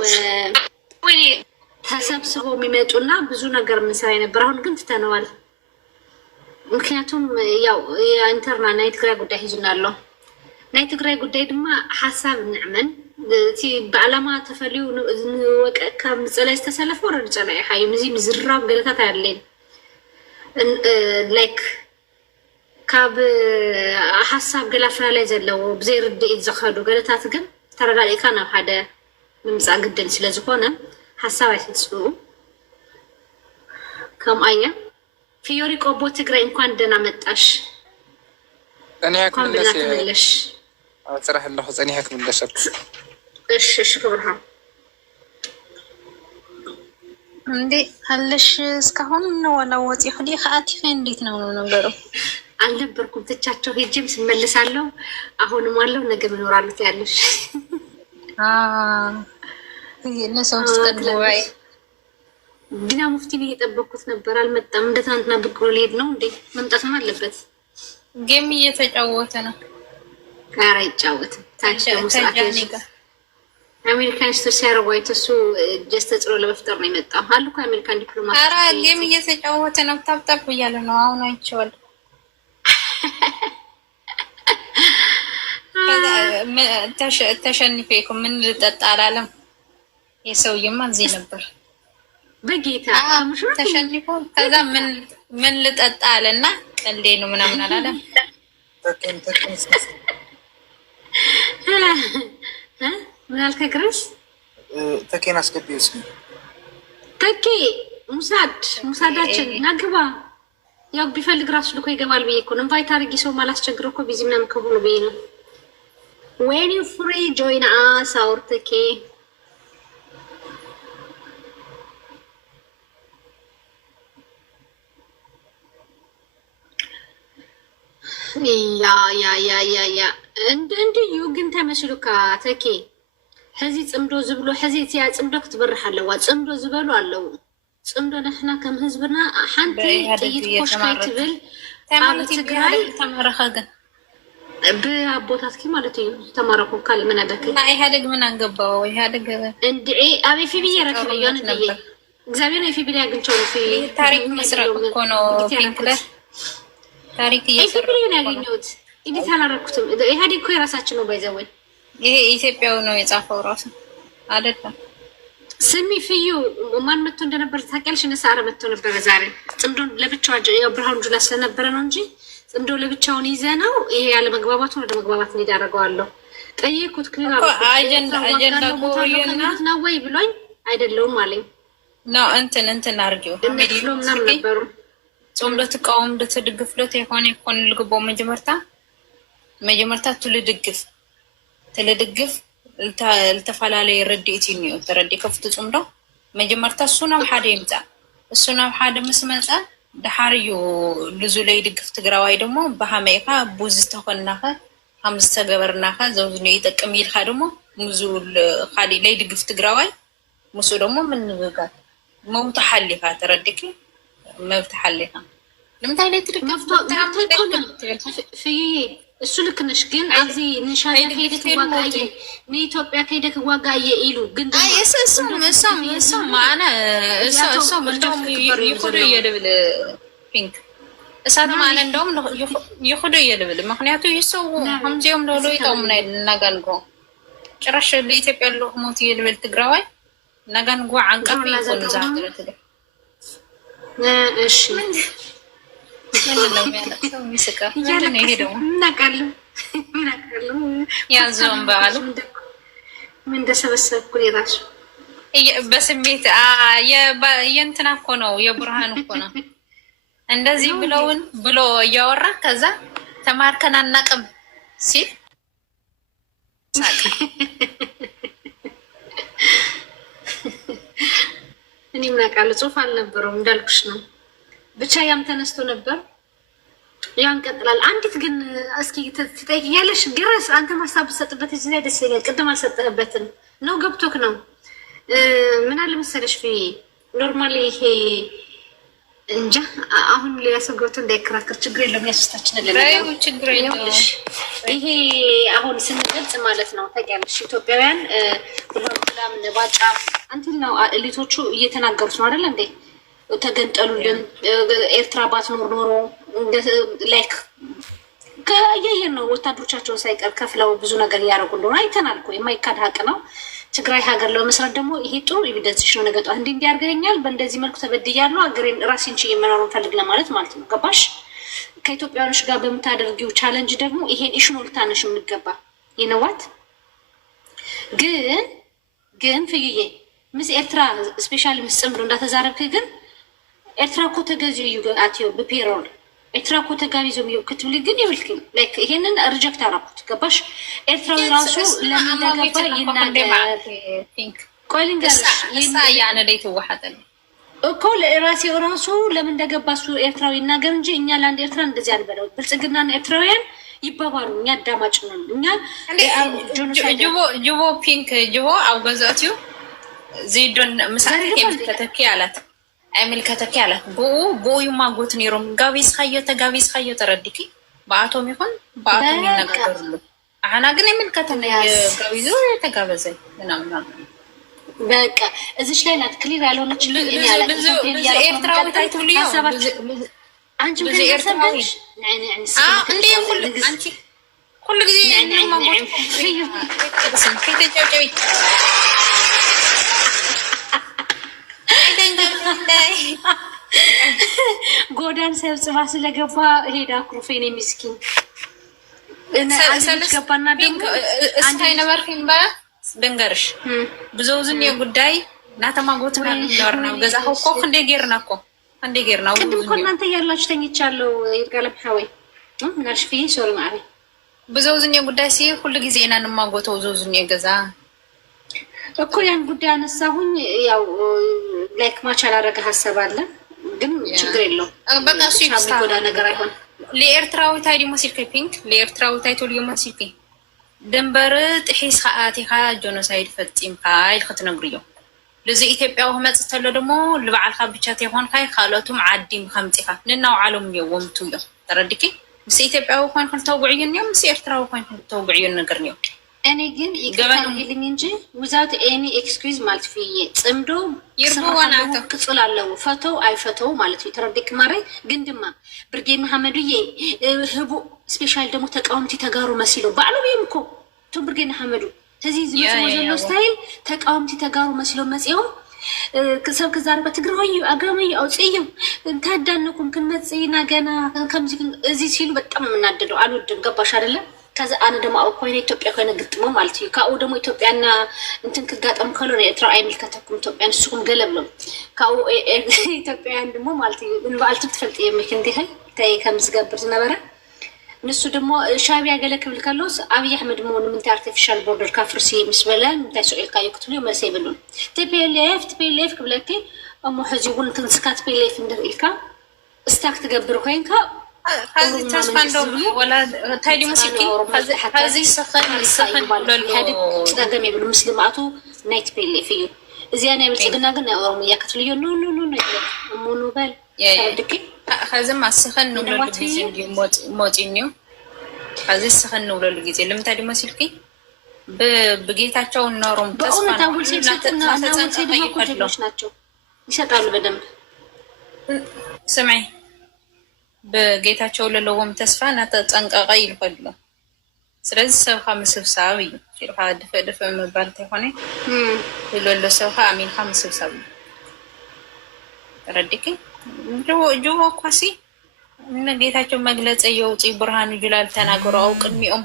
ተሰብስበው የሚመጡና ብዙ ነገር ምንሰራ ነበር። አሁን ግን ትተነዋል። ምክንያቱም ያው የኢንተርና ናይ ትግራይ ጉዳይ ሒዙናሎ ናይ ትግራይ ጉዳይ ድማ ሓሳብ ንዕመን እቲ ብዓላማ ተፈልዩ ንወቀካ ምፀላይ ዝተሰለፈ ወረድ ፀላይ ሓዩ እዚ ምዝራብ ገለታት ኣለየን ላይክ ካብ ሓሳብ ገላ ፍላላይ ዘለዎ ብዘይ ርድኢት ዝኸዱ ገለታት ግን ተረጋሊእካ ናብ ሓደ ምምፃእ ግድን ስለ ዝኾነ ሓሳብ ኣይትፅኡ ከም ኣየ ፍዮሪ ቆቦ ትግራይ እንኳን ደህና መጣሽ ፀኒሐ ክምለሽ ስራሕ ኣለኹ ፀኒሐ ክምለሰልኩ እሺ ክብርሃ እንዴ አለሽ እስካሁን ነው ወላወጥ ይሁዲ ከአቲፈ እንዴት ነው ነገሩ? አልነበርኩም ትቻቸው ሄጅም ስመልሳለሁ አሁንም አለው ነገ ምኖራለሁ ያለሽ ለሰው ስቀድለዋይ ዲና ሙፍቲን እየጠበኩት ነበር አልመጣም። እንደ ትናንትና ብቅሎ ሊሄድ ነው እንዴ? መምጣትም አለበት። ጌም እየተጫወተ ነው። ኧረ አይጫወትም። ታዲያ አሜሪካኒስቶች ሲያረጓይቶ እሱ ጀስት ተጽዕኖ ለመፍጠር ነው የመጣው አሉ እኮ አሜሪካን ዲፕሎማት። ኧረ ጌም እየተጫወተ ነው። ታፕታፕ እያለ ነው አሁን አይቼዋለሁ። ተሸንፌ እኮ ምን ልጠጣ አላለም። የሰውዬማ እዚህ ነበር በጌታ ተሸንፎ ከዛ ምን ልጠጣ አለና ቀልዴ ነው ምናምን አላለም። ምን አልከ ግረስ? ተኬን አስገቢው እስኪ ተኬ ሙሳዳችን ናግባ ያው ቢፈልግ ራሱ ልኮ ይገባል ብዬ እኮ ነው። ኢንቫይት አድርጊ ሰው ማላስቸግረው እኮ ቢዚ ምናምን ከሆነ ብዬ ነው። when you free join us our ተኬ ያ እንድዩ ግን ተመስሉካ ተኬ ሕዚ ፅምዶ ዝብሎ ሕዚ እቲያ ፅምዶ ክትበርሕ ኣለዋ ፅምዶ ዝበሉ ኣለዉ ፅምዶ ንሕና ከም ህዝብና ሓንቲ ጥይት ኮሽካይ ትብል ኣብ ትግራይ ተመረኸ ግን ብኣቦታትኪ ማለት እዩ ተማረኩ ካልእ ምን ኣበክ ኢህደግ ምን አንገባው ኢህደግ እንድዒ ኣብ ኤፍቢ ረኪበዮ ንድየ እግዚአብሔር ኤፍቢ ላይ አግኝቼው ታሪክ መስረቅ እኮ ነው ፒንክለር ታሪክ ኤፍቢ ላይ ያገኘሁት ኢዲት አላረኩትም። ኢህአዴግ እኮ የራሳችን ነው ባይዘወይ ይሄ ኢትዮጵያው ነው የጻፈው ራሱ አይደለም። ስሚ ፍዩ ማን መጥቶ እንደነበር ታውቂያለሽ? ነሳረ መጥቶ ነበር ዛሬ ጽምዶ ለብቻው ያው ብርሃኑ ጁላ ስለነበረ ነው እንጂ ጽምዶ ለብቻውን ይዘነው ይሄ ያለ መግባባቱን ወደ መግባባት ነው ያደረገዋለሁ። ጠየቁት ክሊር አጀንዳ ቆየና ነው ወይ ብሎኝ አይደለም አለኝ ነው እንትን አርጊው እንዴት ነው ምናምን ነበሩ ጽምዶ ተቃውም ተደግፍለት ይሆን ልግቦ መጀመርታ ትልድግፍ ልተፈላለየ ረድኢት እዩ ተረዲ ከፍቲ ጽምዶ መጀመርታ እሱናው ሓደ ይምፃ እሱና ሓደ ምስ መጻ ድሓርዩ ልዙ ለይ ድግፍ ትግራዋይ ደሞ በሃመይካ ቡዝ ተኾናኸ ከምዝ ተገበርናኸ ዘውዝኑ ይጠቅም ይልካ ደሞ ሙዙ ካሊ ለይ ድግፍ ትግራዋይ ሙሱ ደሞ ምን ንብጋት መውታ ሓሊካ ተረዲኪ መብታ ሓሊካ ለምታይ ለይ ትድግፍ ፍይ እሱ ልክ ነሽ ግን ኣብዚ ንሻይ ከይደክ ዋጋየ ንኢትዮጵያ ከይደክ ዋጋየ ኢሉ ግን አይ እሱ ማና እሱ ምንድነው ይኹዱ የድብል ፒንክ እሳት ማና እንደውም ይኹዱ የድብል ምክንያቱ ይሰው ከምዚኦም ደሎ ይጣውምና እናጋንጎ ጭራሽ ለኢትዮጵያ ሎ ሞት የድብል ትግራዋይ ናጋንጎ አንቀፍ ይኮን ዛትረት እሺ ያዘውን በዓሉ ምን እንደሰበሰብኩ የራሱ በስሜት የእንትና እኮ ነው የብርሃን እኮ ነው እንደዚህ ብለውን ብሎ እያወራ ከዛ ተማርከን አናቅም ሲል ሳቅ እኔ ምን አውቃለሁ ጽሑፍ አልነበረውም እንዳልኩሽ ነው ብቻ ያም ተነስቶ ነበር ያን ቀጥላል አንዲት ግን እስኪ ትጠይቂያለሽ ግረስ አንተ ማሳብ ሰጥበት እዚህ ላይ ደስ ይላል ቅድም አልሰጠህበትም ነው ገብቶክ ነው ምን አለ መሰለሽ ኖርማሊ ይሄ እንጃ አሁን ሊያሰገውት እንዳይከራከር ችግር የለም ያስታችነ ለለው ችግር የለም ይሄ አሁን ስንገልጽ ማለት ነው ታውቂያለሽ ኢትዮጵያውያን ሁሉም ነባጫ አንተን ነው እሊቶቹ እየተናገሩት ነው አይደል እንዴ ተገንጠሉልን ኤርትራ ባትኖር ኖሮ ላይክ ከየየን ነው ወታደሮቻቸውን ሳይቀር ከፍለው ብዙ ነገር እያደረጉ እንደሆነ አይተናል እኮ የማይካድ ሀቅ ነው ትግራይ ሀገር ለመስራት ደግሞ ይሄ ጥሩ ኤቪደንስ ነው ነገጧ እንዲህ እንዲያርገኛል በእንደዚህ መልኩ ተበድያለሁ አገሬን ራሴን ችዬ መኖሩን ፈልግ ለማለት ማለት ነው ገባሽ ከኢትዮጵያውያኖች ጋር በምታደርጊው ቻለንጅ ደግሞ ይሄን ኢሹ ነው ልታነሽ የምትገባ ይነዋት ግን ፍይዬ ምስ ኤርትራ ስፔሻሊ ምስ ጽምዶ እንዳተዛረብክ ግን ኤርትራ እኮ ተገዚዩ እዩ አትዮ በፔሮል ኤርትራ እኮ ተጋቢዞም እዩ ክትብል ግን ይብልክኝ ላይክ ይሄንን ሪጀክት አደረኩት ገባሽ ኤርትራዊ ራሱ ለምን እንደገባ ይናገር ቆሊንጋሽ ያነ ለይት ወሐጠን እኮ ራሴ ራሱ ለምን እንደገባ እሱ ኤርትራዊ ይናገር እንጂ እኛ ለአንድ ኤርትራ እንደዚህ አልበለው ብልጽግናና ኤርትራውያን ይባባሉ እኛ አዳማጭ ነን እኛ ጅቦ ፒንክ ጅቦ አውገዛትዩ ዚዶን ምሳሌ ከተከ ያላት አይምል ከተከ ያላት ቦዩ ማጎት ኒሮም ጋቢስ ኻዮ ተረድኪ ባአቶም ይሆን ባአቶም ይነገርሉ አና ግን አይምል ከተነ ጋቢዞ ተጋበዘ ምናምን በቃ እዚሽ ላይ ናት ክሊር ያልሆነች ኤርትራዊ ታይቱልዩ አንቺ ብዙ ኤርትራዊ እንዴ አንቺ ሁሉ ጊዜ ማጎት ከይተጨጨይ ጎዳን ሰብስባ ስለገባ ሄዳ ኩርፌን የሚስኪን ገባና ደግሞ እስታይ ነበርኪን በ ድንገርሽ ብዙ ዝን ጉዳይ ናተማጎትና እንደወርና ገዛ እኮ እንደ ጌርና ቅድም እኮ እናንተ ያላችሁ ተኝቻለሁ ይርጋለም ሐወይ ምናልሽ ፍዬ ሶሪ ማሪ ብዙ ዝን ጉዳይ ሲ ሁሉ ጊዜ እና ንማጎተው ብዙ ዝን ገዛ እኮ ያን ጉዳይ አነሳሁኝ ያው ላይክ ማች አላረገ ሀሳብ አለ ግን ችግር የለውም በቃ እሱ ይጎዳ ነገር አይሆን ለኤርትራዊ ታይዲ ሙሲል ከፒንክ ለኤርትራዊ ታይቶል የሙሲል ድንበር ጥሒስ ከአቲካ ጆኖሳይድ ፈፂም ካይል ክትነግርዮ ለዚ ኢትዮጵያዊ መጽተሎ ደሞ ለበዓልካ ብቻ ተይሆንካይ ካልኦቱም ዓዲም ከምጽካ ንናው ዓለም የወምቱ እዮም ተረድኪ ምስ ኢትዮጵያዊ ኮይን ክልተውግዕዩን እዮም ምስ ኤርትራዊ ኮይን ክልተውግዕዩን ነገር ነው እኔ ግን ይገባልኝ እንጂ without any excuse ማለት ፍዬ ጽምዶ ይርቡዋና ተቅጽል አለው ፈተው አይፈተው ማለት ይተረድክ ማረይ ግን ድማ ብርጌድ መሐመዱዬ ህቡ ስፔሻል ደግሞ ተቃውምቲ ተጋሩ መስሎ ባሉ ይምኮ ቱ ብርጌድ መሐመዱ ተዚህ ዝመሰሎ ስታይል ተቃውምቲ ተጋሩ መስሎ መጽየው ከሰብ ከዛር በትግራይ አጋመይ አውጽዩ ታዳነኩም ከመጽይና ገና ከምዚ እዚህ ሲሉ በጣም ምናደደው አልወድም ገባሽ አይደለ ከዛ አነ ደግሞ አውቆይነ ኢትዮጵያ ኮይነ ግጥሞ ማለት ነው ካው ደግሞ ኢትዮጵያና እንትን ከጋጠም ከሎነ ኤርትራ አይምልከተኩም ኢትዮጵያን እሱም ገለብለም ካው ኢትዮጵያን ደግሞ ማለት ነው እንባልት ትፈልጥ የሚከንዲ ታይ ከምዝገብር ነበረ ንሱ ደሞ ሻዕቢያ ገለ ክብል ከሎስ አብይ አሕመድ መሆኑ ምንታይ አርቲፊሻል ቦርደር ካፍርሲ ምስ በለ ምንታይ ሰቂልካ ይክትሉ መልስ ይብሉን ቲፒኤልኤፍ ክብለኪ እሞ ሕዚ እውን ትንስካ ቲፒኤልኤፍ እንደርኢልካ እስታክ ትገብር ኮይንካ ተስፋ እንደውም ወላ ታይዲ ሙሲኪ ሀዚ ስኽን ፀገም የብሉ ምስሊ ማዕቱ ናይ ቲፒኤልኤፍ እዩ እዚያ ናይ ብልፅግና ግን ናይ ኦሮሚያ ክትልዮ ኖ እሙኑ በል ድኪ ከዚማ ስኽን ንብለሉ ግዜ ሞፂኒዩ ከዚ ስኽን ንብለሉ ግዜ ልምንታይ ዲ መሲልኪ ብጌታቸው እነሮም ተስፋ ናቸው ይሰጣሉ በደንብ ስምዒ ብጌታቸው ለለዎም ተስፋ እናተፀንቀቀ ይልከሎ ስለዚ ሰብካ ምስብሳብ እዩ ኢልካ ድፍእ ምባል እንተይኮነ ዝለሎ ሰብካ ኣሚንካ ምስብሳብ እዩ ረዲኪ ጅቦ እኳሲ ጌታቸው መግለፂ የውፂ ብርሃኑ ጁላ ተናገሩ አው ቅድሚኦም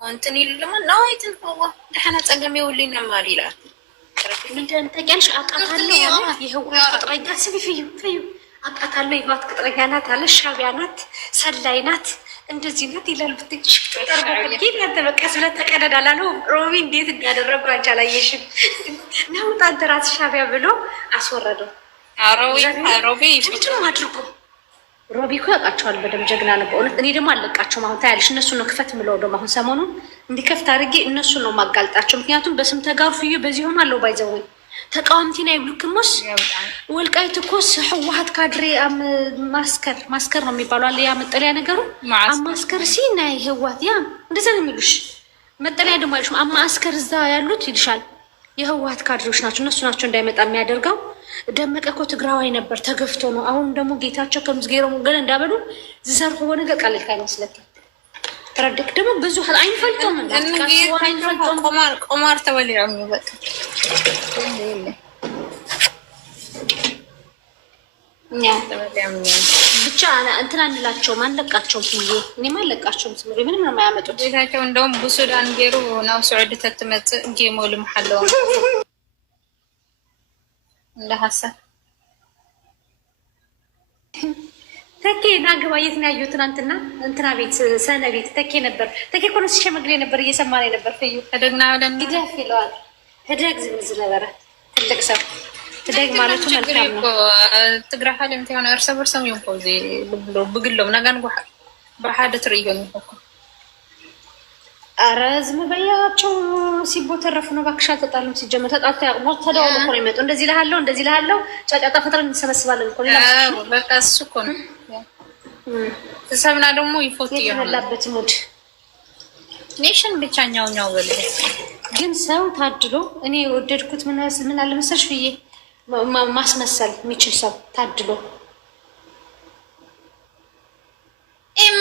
እንትን ኢሉ ድማ ናይትን ኮዋ ደሓና ፀገም የውልኝ ነማል ይላል ምንድን ተቀልሽ አቃታለሁ ይሄው ቅጥረኛ ስቢ ፍዩ አቃታለሁ ይባት ቅጥረኛ ናት አለ ሻዕቢያ ናት ሰላይ ናት እንደዚህ ናት ይላል ብትጭ ተርበከልኪ ያንተ በቃ ስለተቀደዳላ ነው ሮቢ እንዴት እንዲያደረጉ አንቺ አላየሽም ነው ታንተራት ሻዕቢያ ብሎ አስወረደው ሮቢ ፍጥሩ አድርጎ ሮቢ እኮ ያውቃቸዋል በደምብ ጀግና ነው በእውነት እኔ ደግሞ አለቃቸውም አሁን ታያለሽ እነሱ ነው ክፈት ምለው ደግሞ አሁን ሰሞኑን እንዲከፍት አድርጌ እነሱ ነው ማጋልጣቸው ምክንያቱም በስም ተጋሩ ፍዩ በዚሁም አለው ባይዘው ተቃዋምቲና ይብሉክሞስ ወልቃይት እኮስ ህወሓት ካድሬ ማስከር ነው የሚባለው አለ ያ መጠለያ ነገሩ ማስከር ሲና ህወሓት ያ እንደዛ ነው የሚሉሽ መጠለያ ደግሞ አይልሽ ማስከር እዛ ያሉት ይልሻል የህወሓት ካድሬዎች ናቸው እነሱ ናቸው እንዳይመጣ የሚያደርገው ደመቀ እኮ ትግራዋይ ነበር ተገፍቶ ነው አሁን ደግሞ ጌታቸው ከምዝጌረው ገለ እንዳበሉ ዝሰርፎ ነገር ቀልልካ አይመስለትም ተረድክ ደግሞ ብዙ አይፈልጡም ቆማር ተወሊዑም በቃ ብቻ እንትን አንላቸውም አንለቃቸውም ብዬ እኔም አለቃቸውም ስምሪ ምንም ነው የማያመጡት ቤታቸው እንደውም ብሱዳን ገይሩ ናው ስዑድ ተትመጽእ ጌሞሉ መሐለው እንደ ሀሳብ ተኬ ናግባ የት ነው ያየሁት ትናንትና እንትና ቤት ሰነ ቤት ተኬ ነበር ተኬ እኮ ነው ሲሸመግሌ ነበር እየሰማኔ ነበር ፍዩ ተደግና ወለም ግዳፍ ይለዋል ህደግ ዝም ነበረ ትልቅ ሰው ትደግ ማለቱ መልካም ነው ትግራ ሀለም ተሆነ እርሰ በርሰም ይንቆ ዚ ብግሎም ናጋን ጎሓ በሓደ ትርኢዮም ይፈኩ አረ ዝም በያቸው ሲቦ ተረፉ ነው ባክሻ ተጣሉም ሲጀመር ተጣልታ ያቅሞት ተደዋውሎ እኮ ነው የሚመጡ እንደዚህ ለሃለው ጫጫታ ፈጥረን እንሰበስባለን እኮ ሌላ በቃ እሱ እኮ ነው ተሰብና ደግሞ ይፎት ይሆናልበት ሙድ ኔሽን ብቻኛው በለ ግን ሰው ታድሎ እኔ ወደድኩት ምን አለ መሰልሽ ብዬ ማስመሰል የሚችል ሰው ታድሎ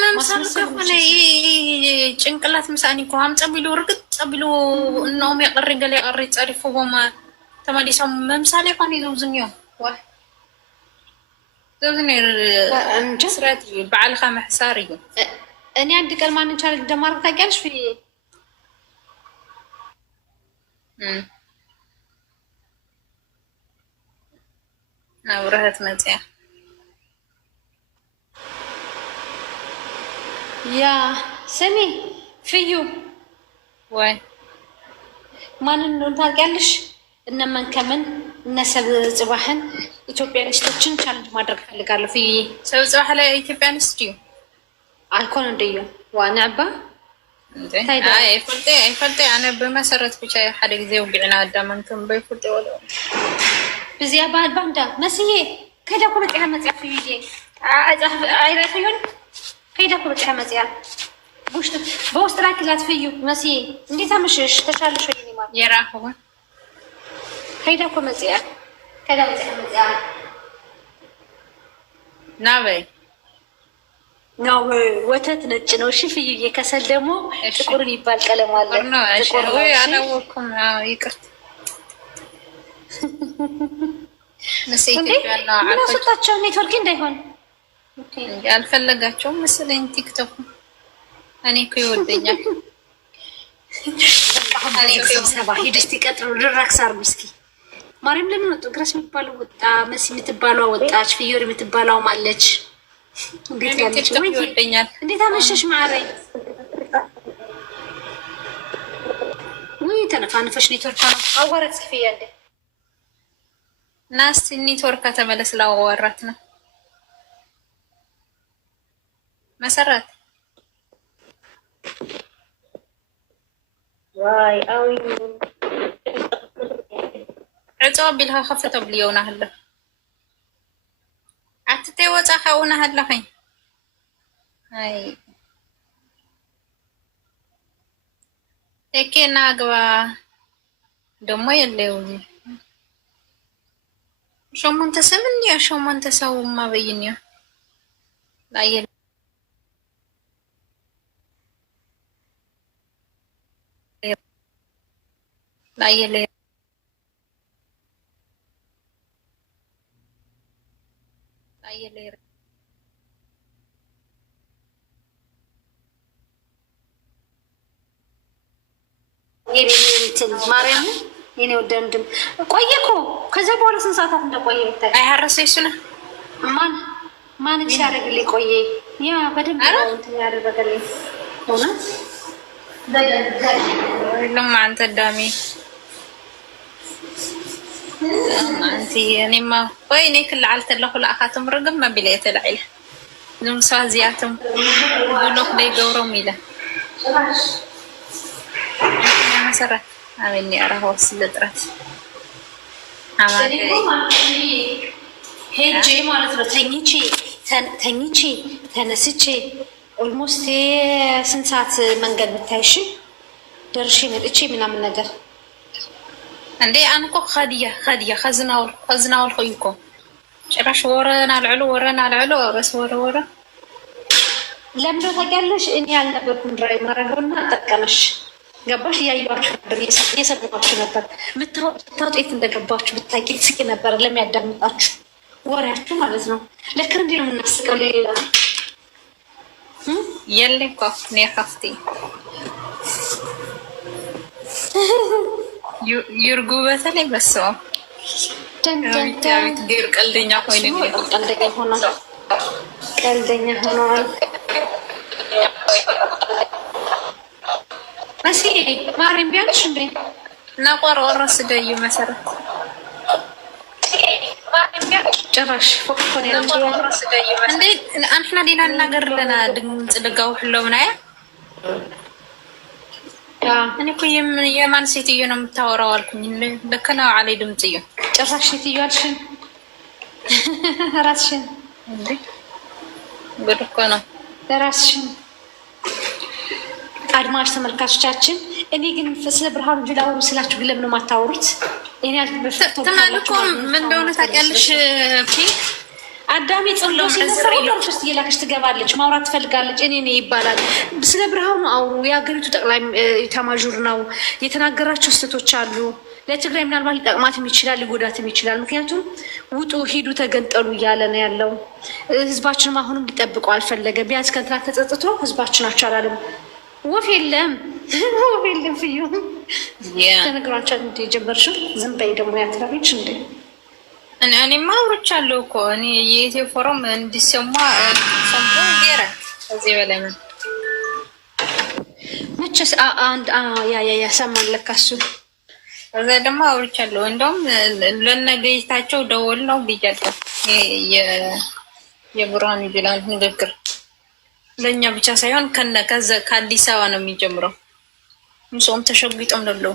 መምሳሉ ከሆነ ጭንቅላት ምሳኒ እኮ አምፀ ቢሉ ርግጥ ቢሉ እናውም ያቀሪ ገለ ያቀሪ ጸሪፎም ተመሊሶም መምሳሌ ሆነ ይዘውዝኛው ዋይ ዘውዝኔ ስራት በዓልካ መሕሳር እዩ እኔ አንድ ቀን ማንን ቻለ እንደማርክ ታውቂያለሽ ፍዬ ናብረህት መፅያ ያ ስሚ ፍዩ ወይ ማንን ነው ታውቂያለሽ እነመንከምን እነሰብ ጽባህን ኢትዮጵያኒስቶችን ቻሌንጅ ማድረግ ፈልጋለሁ ፍዬ ሰብ ጽባህ ላይ ኢትዮጵያኒስት እዩ አይኮን እንደዩ ዋናባ አይፈልጤ አነ በመሰረት ብቻ ሓደ ጊዜ ውግዕና አዳመንክም በይፈልጤ ወለ ብዚያ ባህል ባንዳ መስዬ ከዳ እኮ በቃ መጽያ ፍዬ አይረፈዩን ከዳ እኮ በቃ መጽያ በውስጥ ላክላት ፍዩ መስዬ እንዴት አመሸሽ ተሻለሽ ወይ ኒማ የራሁ ከዳ እኮ መጽያ ከዳ መጽያ ናበይ ነው ወተት ነጭ ነው። እሺ ፍዩዬ፣ ከሰል ደግሞ ጥቁር የሚባል ቀለም አለ። ጥቁር ነው። አላወኩም። ይቅርታ ምን አስወጣቸው? ኔትወርክ እንዳይሆን አልፈለጋቸውም መሰለኝ ቲክቶክ። እኔ እኮ ይወደኛል። ስብሰባ ሂድ እስኪ ቀጥሎ ልራክስ አርጉ እስኪ። ማርያም ለምን ወጡ? ግረስ የሚባለው ወጣ፣ መሲ የምትባለው ወጣች፣ ፍዮር የምትባለው አለች። እንዴት ያለች ነው? ይወደኛል። እንዴት አመሸሽ ማሬ? ወይ ተነፋነፈሽ። ኔትወርክ ነው አዋራት እስኪ ፍያለ ናስቲ ኔትወርክ ተመለስ። ላዋራት ነው መሰረት ዋይ አዊ ዕፅዋ ቢልካ ከፍተ ብልየውና ህለ ዓትተይ ወፃ ካውና ሃለኸኝ አይ ኤኬና ግባ ደሞ የለው ሾሞንተ ሰምን ያ ሾሞንተ ሰውማ በይንያ ላየ ላየለ ላየለ ማርያም የኔ ወደንድም ቆየ እኮ ከዛ በኋላ ስንት ሰዓታት እንደቆየ ብታይ። አይሐረሰሽ ነው ማን ሲያደርግልኝ ቆየ። ያ በደንብ እንትን ያደረገልኝ ሆነ ሁሉም አንተ ዳሚ አንቺ እኔማ ወይ እኔ ክልዓል ተለኹ ለኣኻቶም ርግም መቢለ የተላዒለ ንምሳ እዚኣቶም ብሎክ ደይገብሮም ኢለ መሰረት ኣበኒ ኣረኸ ስለ ጥረት ሄጄ ማለት ነው ተኝቼ ተነስቼ ኦልሞስት ስንት ሰዓት መንገድ ብታይሽ ደርሼ መጥቼ ምናምን ነገር እንዴ አንኮ ኸድያ ኸዝናወል ኸይኮ ጭራሽ ወረና አልዕሉ ረስ ወረ ለምዶ ታውቂያለሽ። እኔ ያልነበርኩም ድራይ ማድረገውና ጠቀመሽ ገባሽ። እያየኋችሁ ነበር፣ እየሰማችሁ ነበር። ምታውጡ የት እንደገባችሁ ብታውቂ ትስቂ ነበር። ለሚያዳምጣችሁ ወሬያችሁ ማለት ነው። ለክ እንዲ ነው የምናስቀው ሌላ የለኝ ኮፍ ኔካፍቲ ይርጉ በተለይ በሰው ዲር ቀልደኛ ሆኗል። መሲ ማርያም ቢያንሽ እንዴ ናቆርቆሮ ስደዩ መሰረት ጭራሽ ፎክፎን እንዴ አንሕና ዲና እናገር ለና ድምፅ ልጋው ሕለውና እኔ እኮ የማን ሴትዮ ነው የምታወራው አልኩኝ። ልክ ነው አለኝ ድምፅ እዩ። ጭራሽ ሴትዮ አልሽን ራስሽን እንዴ ጉድ እኮ ነው ራስሽን። አድማጭ ተመልካቾቻችን እኔ ግን ስለ ብርሃኑ ጁላ አውሩ ስላችሁ ግን ለምን የማታወሩት? እኔ ተማልኮ ምን እንደሆነ ታውቂያለሽ? ፒንክ አዳሜ ጽሎ ሲነሳሽ ውስጥ እየላከች ትገባለች፣ ማውራት ትፈልጋለች። እኔ ይባላል። ስለ ብርሃኑ አውሩ። የሀገሪቱ ጠቅላይ ኤታማዦር ነው። የተናገራቸው ስህተቶች አሉ። ለትግራይ ምናልባት ሊጠቅማትም ይችላል፣ ሊጎዳትም ይችላል። ምክንያቱም ውጡ፣ ሂዱ፣ ተገንጠሉ እያለ ነው ያለው። ህዝባችንም አሁንም ሊጠብቀው አልፈለገ። ቢያንስ ከንትና ተጸጽቶ ህዝባችን አቻላለም። ወፍ የለም ፍዩ ተነግሯቸው እንደ ጀመርሽው ዝም በይ ደግሞ ያትራቢች እንዴ እኔማ አውርቻለሁ እኮ እኔ የኢትዮ ፎረም እንዲሰማ ሰምቶ ጌረ ከዚህ በላይ ምን መቼስ አንድ ሰማን ለካሱ እዛ ደግሞ አውርቻለሁ። እንደውም ለነገይታቸው ደወል ነው ብያለሁ። የብርሃኑ ጁላ ንግግር ለእኛ ብቻ ሳይሆን ከአዲስ አበባ ነው የሚጀምረው። ምሶም ተሸጉጦም ነብለው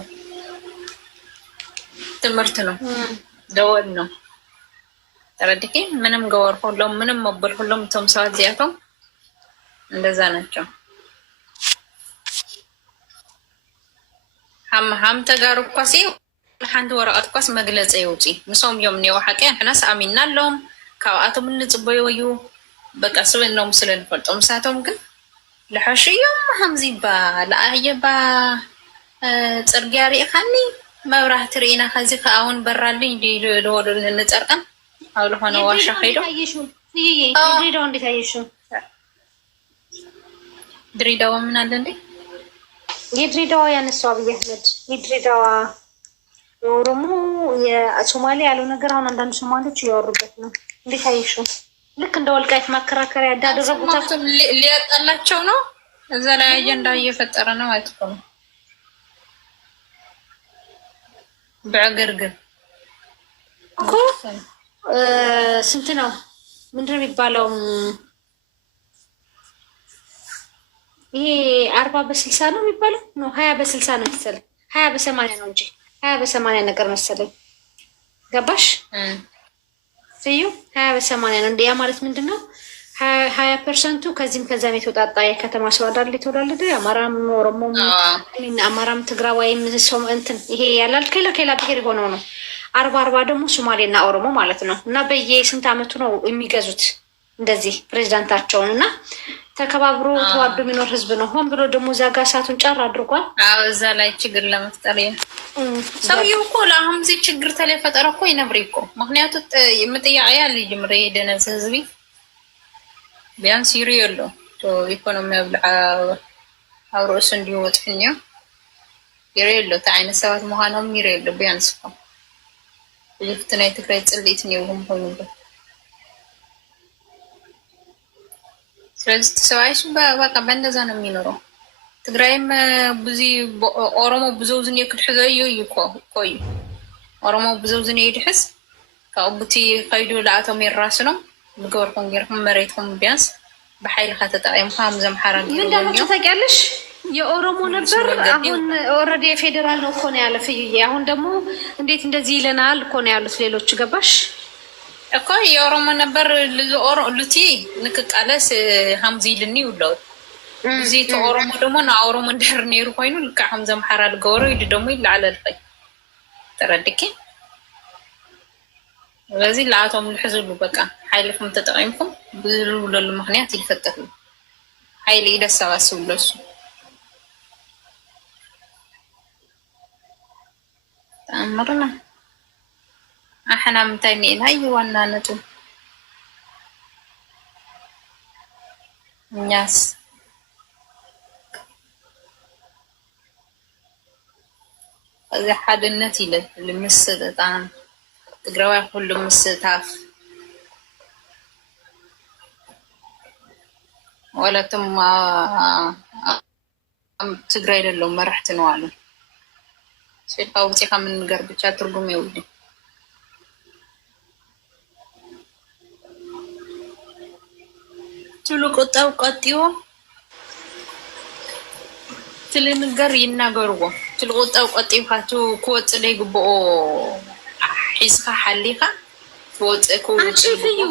ትምህርት ነው ደወል ነው ተረድኪ ምንም ገወር ሁሉም ምንም መብል ሁሉም ተምሳት ዚያቶም እንደዛ ናቸው። ሀም ተጋሩ ኳሲ ሓንቲ ወረቀት ኳስ መግለጽ ይውጪ ምሶም ዮም ነው ሐቂ ሕናስ አሚና ለهم ካብአቶም እንጽበዩ بقى سوين لهم سلن فلتهم ساتهم كن لحشيهم همزي با لأيه با ترجاري خاني ما راح ترينا خزي خاون برالي دي لو نترقم أو لو أنا واشا خيرو دريدوا عندك أيشو دريدوا من عندي يدريدوا يا نسوابي أحمد يدريدوا የኦሮሞ የሶማሌ ያለው ነገር አሁን አንዳንድ ሶማሌዎች እያወሩበት ነው። እንዴት አይሹ ልክ እንደ ወልቃይት ማከራከሪያ ያዳደረጉት ሊያጣላቸው ነው። እዛ ላይ አጀንዳ እየፈጠረ ነው ማለት ነው። በአገርግር እኮ ስንት ነው ምንድን ነው የሚባለው? ይሄ 40/60 ነው የሚባለው ነው 20/60 ነው መሰለኝ 20/80 ነው እንጂ 20/80 ነገር መሰለኝ። ገባሽ? ስዩ 20/80 ነው። እንዲያ ማለት ምንድን ነው? 20% ከዚህም ከዛም የተወጣጣ የከተማ ሰው አይደል የተወላለደ አማራም፣ ኦሮሞም፣ አማራም፣ ትግራዋይም ሰው እንትን ይሄ ያላል ከሌላ ብሄር የሆነው ነው። 40 ደግሞ ሶማሌና ኦሮሞ ማለት ነው። እና በየስንት አመቱ ነው የሚገዙት እንደዚህ ፕሬዚዳንታቸውን እና ተከባብሮ ተዋዶ የሚኖር ህዝብ ነው። ሆን ብሎ ደግሞ እዛ ጋር እሳቱን ጫር አድርጓል። አዎ እዛ ላይ ችግር ለመፍጠር ሰውዬው እኮ ለአሁን ዚህ ችግር ተለፈጠረ እኮ ይነብሪ እኮ ምክንያቱ የምጥያቄያ ልጅ ምረ የደነዘ ህዝቢ ቢያንስ ይሪ የለው ኢኮኖሚ ብልዓ ኣብ ርእሱ እንዲወጥፍኛ ይሪ የለው ተዓይነት ሰባት ምዃኖም ይሪ የለው ቢያንስ እኮ ልፍት ናይ ትግራይ ፅልኢት ነይዎም ኮይኑበት ስለዚህ ተሰዋይሱ በቃ በእንደዛ ነው የሚኖረው። ትግራይም ብዙ ኦሮሞ ብዙ ዝን ይክድሕዘ ይቆዩ ኦሮሞ ብዙ ዝን ይድሕስ ካብቲ ከይዱ ለአቶም ይራስ ነው ዝገበርኩም ጌርኩም መሬትኩም ቢያንስ በኃይል ከተጠቂምካ ምዘምሓራ ምን ደግሞ ታውቂያለሽ? የኦሮሞ ነበር አሁን ኦልሬዲ የፌዴራል ነው እኮ ነው ያለ ፍዩዬ። አሁን ደግሞ እንዴት እንደዚህ ይለናል እኮ ነው ያሉት ሌሎች። ገባሽ እኮ የኦሮሞ ነበር ሉቲ ንክቃለስ ሀምዚልኒ ውለው እዚ ኦሮሞ ደግሞ ንኦሮሞ እንድሕር ነይሩ ኮይኑ ልክዕ ከምዚ ኣምሓራ ዝገበሮ ኢሉ ደግሞ ይለዓለልኸይ ተረድኪ። ስለዚ ለኣቶም ዝሕዝሉ በቃ ሓይልኩም ተጠቂምኩም ብዝብለሉ ምክንያት ይፈጠር ሓይሊ ኢደሰባስብሎ እሱ ተኣምርና አሕና ምንታይ ኒኢና እዩ ዋናነቱ እኛስ እዚ ሓድነት ኢለ ልምስጣን ትግራዋይ ኩሉ ምስታፍ ወለቱም ትግራይ ደለው መራሕቲ ነው አሉ ስልካ ውፅኢካ ምንገር ብቻ ትርጉም የውድ ትሉ ቁጣው ቀጥዮ ትልንገር ይናገርዎ ትሉ ቁጣው ቀጥዮ ካቱ ኮጽ ላይ ግቦኦ ሒስካ ሓሊካ ወጽእ ኮጽ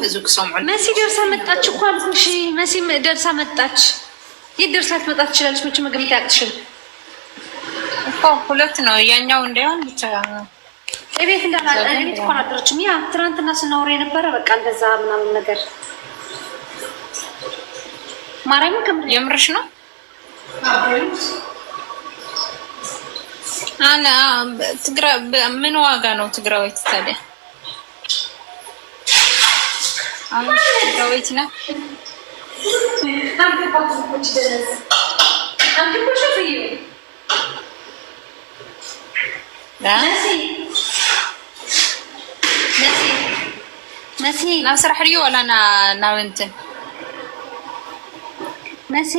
ብዙ ክሰምዑ መሲ ደርሳ መጣች እኮ አልኩሽ። መሲ ደርሳ መጣች። ይደርሳ ትመጣ ትችላለች። መቼ መገመት ያቅትሽም እኮ ሁለት ነው ያኛው እንዳይሆን ብቻ እቤት እንዳላለ እቤት እኮ አደረችም። ያ ትናንትና ስናወራ የነበረ በቃ እንደዛ ምናምን ነገር ማራም ከምር የምርሽ ነው። አና ትግራይ ምን ዋጋ ነው ትግራዊት ታዲያ? አሁን ትግራዊት ነው መሲ ናስራሕ ድዩ ወላ ናውንትን መሲ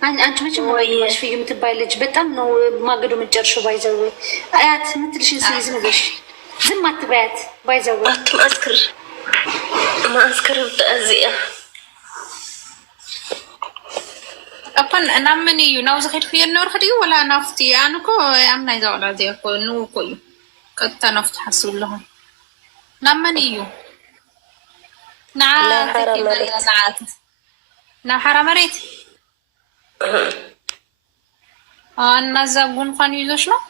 አንቺ መቼም ወይሽ ፍዩ የምትባይ ልጅ በጣም ነው ማገዶ መጨረሻው። ባይዘው አያት ምትልሽን ሲይዝ ነገሽ ዝም አትበያት። ባይዘው አትማስክር ማስክር ተአዚያ አፈን እናምን እዩ ናው ዝኸድ ፍየነር ኸዲዩ ወላ ናፍቲ አንኮ አምና ይዛውላ ዘይ እኮ ነው እኮ እዩ ቀጥታ ናፍቲ ሓስብልሁ ናምን እዩ ናዓት ና ሓራ መሬት እናዛ ጉንፋን ይዞሽ ነው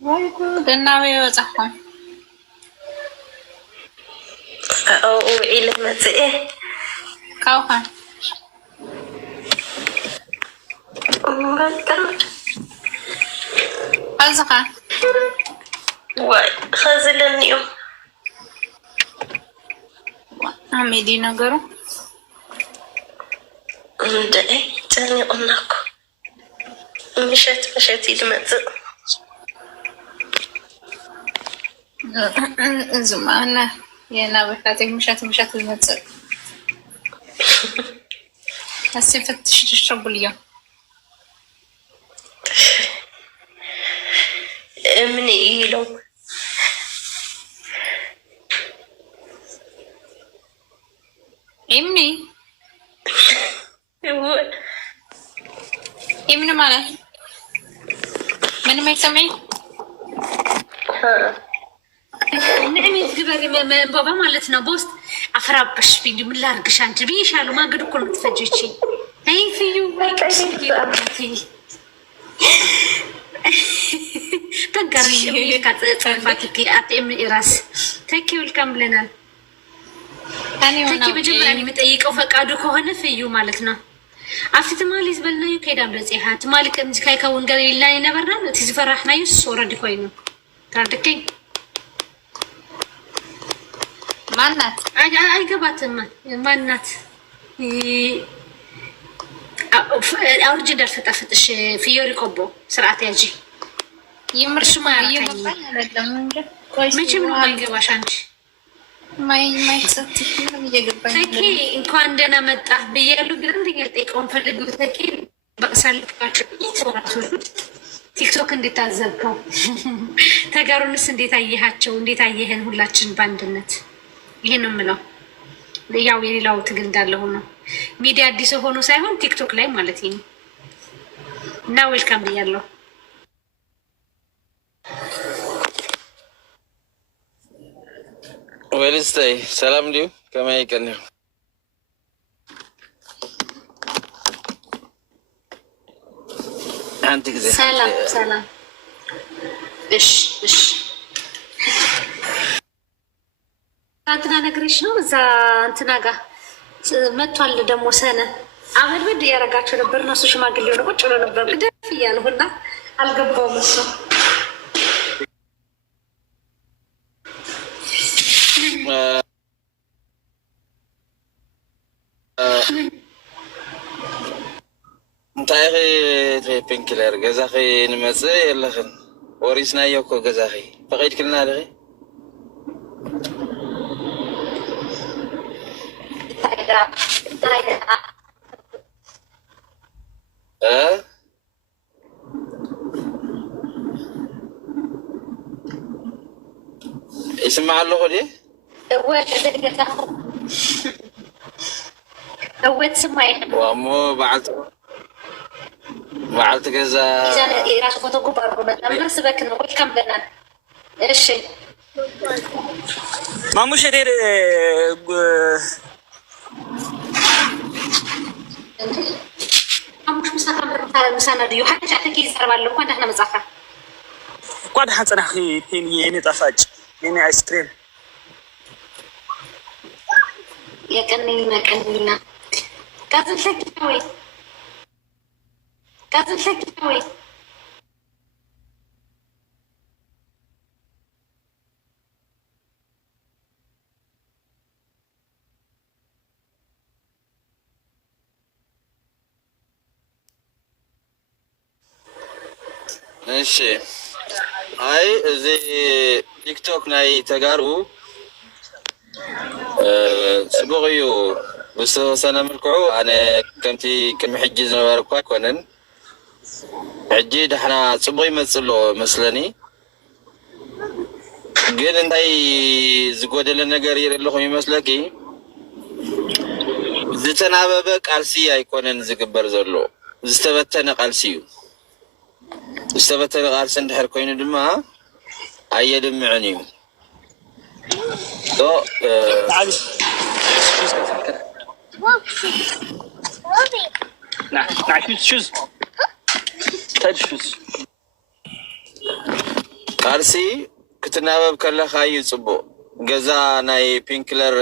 ወይ ጉድ እናበይ ወጻሕኩም وعيلة مزئه كاوخا خزقا واي خزلني يوم عميدي نقرو اندعي تاني قلناكو مشت يلمزق زمانة يا نابحاتك مشات المتصل هسي فتش تشرب اليوم من يلو يمني ماله من ما يسمعي نعمي تقبري بابا مالتنا بوست أفرابش فيديو من لارقش أنت بيشالو ما قد كل متفجيشي هاي فيو هاي تنقري كاتفاتك أتأم إراس تكي والكم لنا تكي بجبراني متأيك أو فقادو كوهنا فيو مالتنا عفتي تمالي زبلنا يو كيدا بلزيها تمالي كنز كايكا ونقري الله ينبرنا تيزي فرحنا يو الصورة دي كوينو تردكي مانات አይገባትም ማናት አውርጅ እንዳልፈጣፍጥሽ ፍዮሪ ቆቦ ስርዓት ያጂ ይምርሽ መቼም ነው አይገባሽ አንቺ ማይጸት ተኪ እንኳን ደህና መጣህ ብያለሁ ግን እንደኛ ጠይቀውን ፈልጉ ተኪ በሳልፋችሁ ቲክቶክ እንዴት ታዘብከው ተጋሩንስ እንዴት አየሃቸው እንዴት አየህን ሁላችን በአንድነት ይሄን ምለው ያው የሌላው ትግል እንዳለ ሆኖ ሚዲያ አዲስ ሆኖ ሳይሆን ቲክቶክ ላይ ማለት ነው እና ዌልካም ብያለሁ ዌልስታይ ሰላም ዲዩ ከማይ ቀን አንተ ግዜ ሰላም እሺ አንተና ነገርሽ ነው እዛ እንትና ጋር መጥቷል ደግሞ ሰነ አበልበድ ያረጋቸው ነበር ነው እሱ ሽማግሌ ሆነ ቁጭ ብሎ ነበር ግደፍ እያልሁና አልገባውም እሱ እንታይ ፔንኪለር ገዛኺ ንመፅእ የለኽን ወሪስናዮ እኮ ገዛኺ ፈቒድክልና ድኺ يسمع له غدي أول سمعي وامو بعلت كذا راس فوتو كبار لما سبك نقول كم بنا إيش ما مش هدير مش مسافر ديو حتى جاتك يسرب له كنت احنا مزافر قاعد حنصنع اخي يني طفاج يني ايس كريم يا كني ما كنينا كازن شكاوي እሺ አይ እዚህ ቲክቶክ ናይ ተጋሩ ጽቡቕዩ ብዝተወሰነ መልክዑ ኣነ ከምቲ ቅድሚ ሕጂ ዝነበረ እኳ ኣይኮነን ሕጂ ድሕና ጽቡቕ ይመፅእ ኣሎ መስለኒ ግን እንታይ ዝጎደለ ነገር ይርኢ ኣለኹ ይመስለኪ ዝተናበበ ቃልሲ ኣይኮነን ዝግበር ዘሎ ዝተበተነ ቃልሲ እዩ استبتر قارس اندحر كوينو دما ايدمعن يو دو شوز تاج شوز قارسي كتنابب كلا خاي صبو ገዛ ናይ ፒንክለር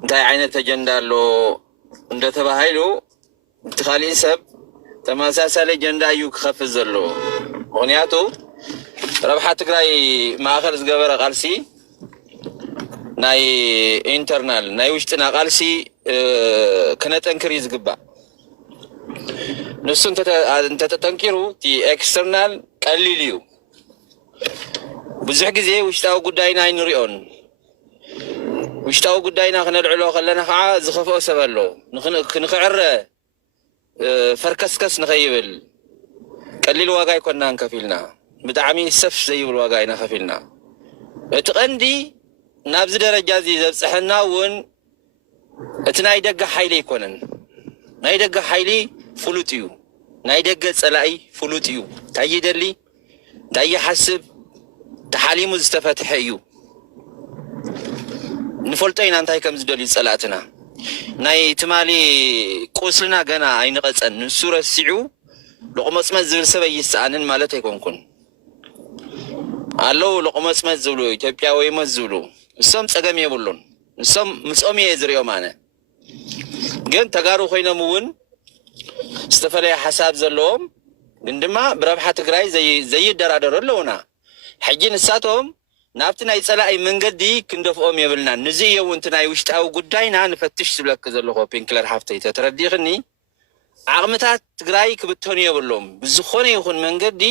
እንታይ ዓይነት አጀንዳ ኣሎ እንደተባሃይሉ ትኻሊእ ሰብ ተመሳሳሊ አጀንዳ እዩ ክኸፍት ዘሎ ምክንያቱ ረብሓ ትግራይ ማእኸል ዝገበረ ቃልሲ ናይ ኢንተርናል ናይ ውሽጥና ቃልሲ ከነጠንክር ዝግባእ ንሱ እንተተጠንኪሩ እቲ ኤክስተርናል ቀሊል እዩ ብዙሕ ግዜ ውሽጣዊ ጉዳይና ይንሪኦን ውሽጣዊ ጉዳይና ክነልዕሎ ከለና ከዓ ዝኸፍኦ ሰብ ኣሎ ንክዕረ ፈርከስከስ ንኸይብል ቀሊል ዋጋ ይኮንና ንከፊልና ብጣዕሚ ሰፍ ዘይብል ዋጋ ኢና ከፊልና እቲ ቀንዲ ናብዚ ደረጃ እዚ ዘብፅሐና እውን እቲ ናይ ደገ ሓይሊ ይኮነን ናይ ደገ ሓይሊ ፍሉጥ እዩ ናይ ደገ ፀላኢ ፍሉጥ እዩ እንታይ ይደሊ እንታይ ይሓስብ ተሓሊሙ ዝተፈትሐ እዩ ንፈልጦ ኢና እንታይ ከም ዝደልዩ ፀላእትና ናይ ትማሊ ቁስልና ገና ኣይንቐፀን ንሱ ረሲዑ ልቑመፅመት ዝብል ሰብ ኣይሰኣንን ማለት ኣይኮንኩን ኣለው ልቑመፅመት ዝብሉ ኢትዮጵያዊሞት ዝብሉ ንሶም ፀገም የብሉን ንሶም ምፅኦም እየ ዝሪኦም ኣነ ግን ተጋሩ ኮይኖም እውን ዝተፈለየ ሓሳብ ዘለዎም ግን ድማ ብረብሓ ትግራይ ዘይደራደሩ ኣለውና ሕጂ ንሳቶም ናብቲ ናይ ፀላኢ መንገዲ ክንደፍኦም የብልና ንዚ የውንቲ ናይ ውሽጣዊ ጉዳይና ንፈትሽ ዝብለክ ዘለኹ ፒንክለር ሓፍተይ ተረዲኽኒ ዓቕምታት ትግራይ ክብተኑ የብሎም ብዝኾነ ይኹን መንገዲ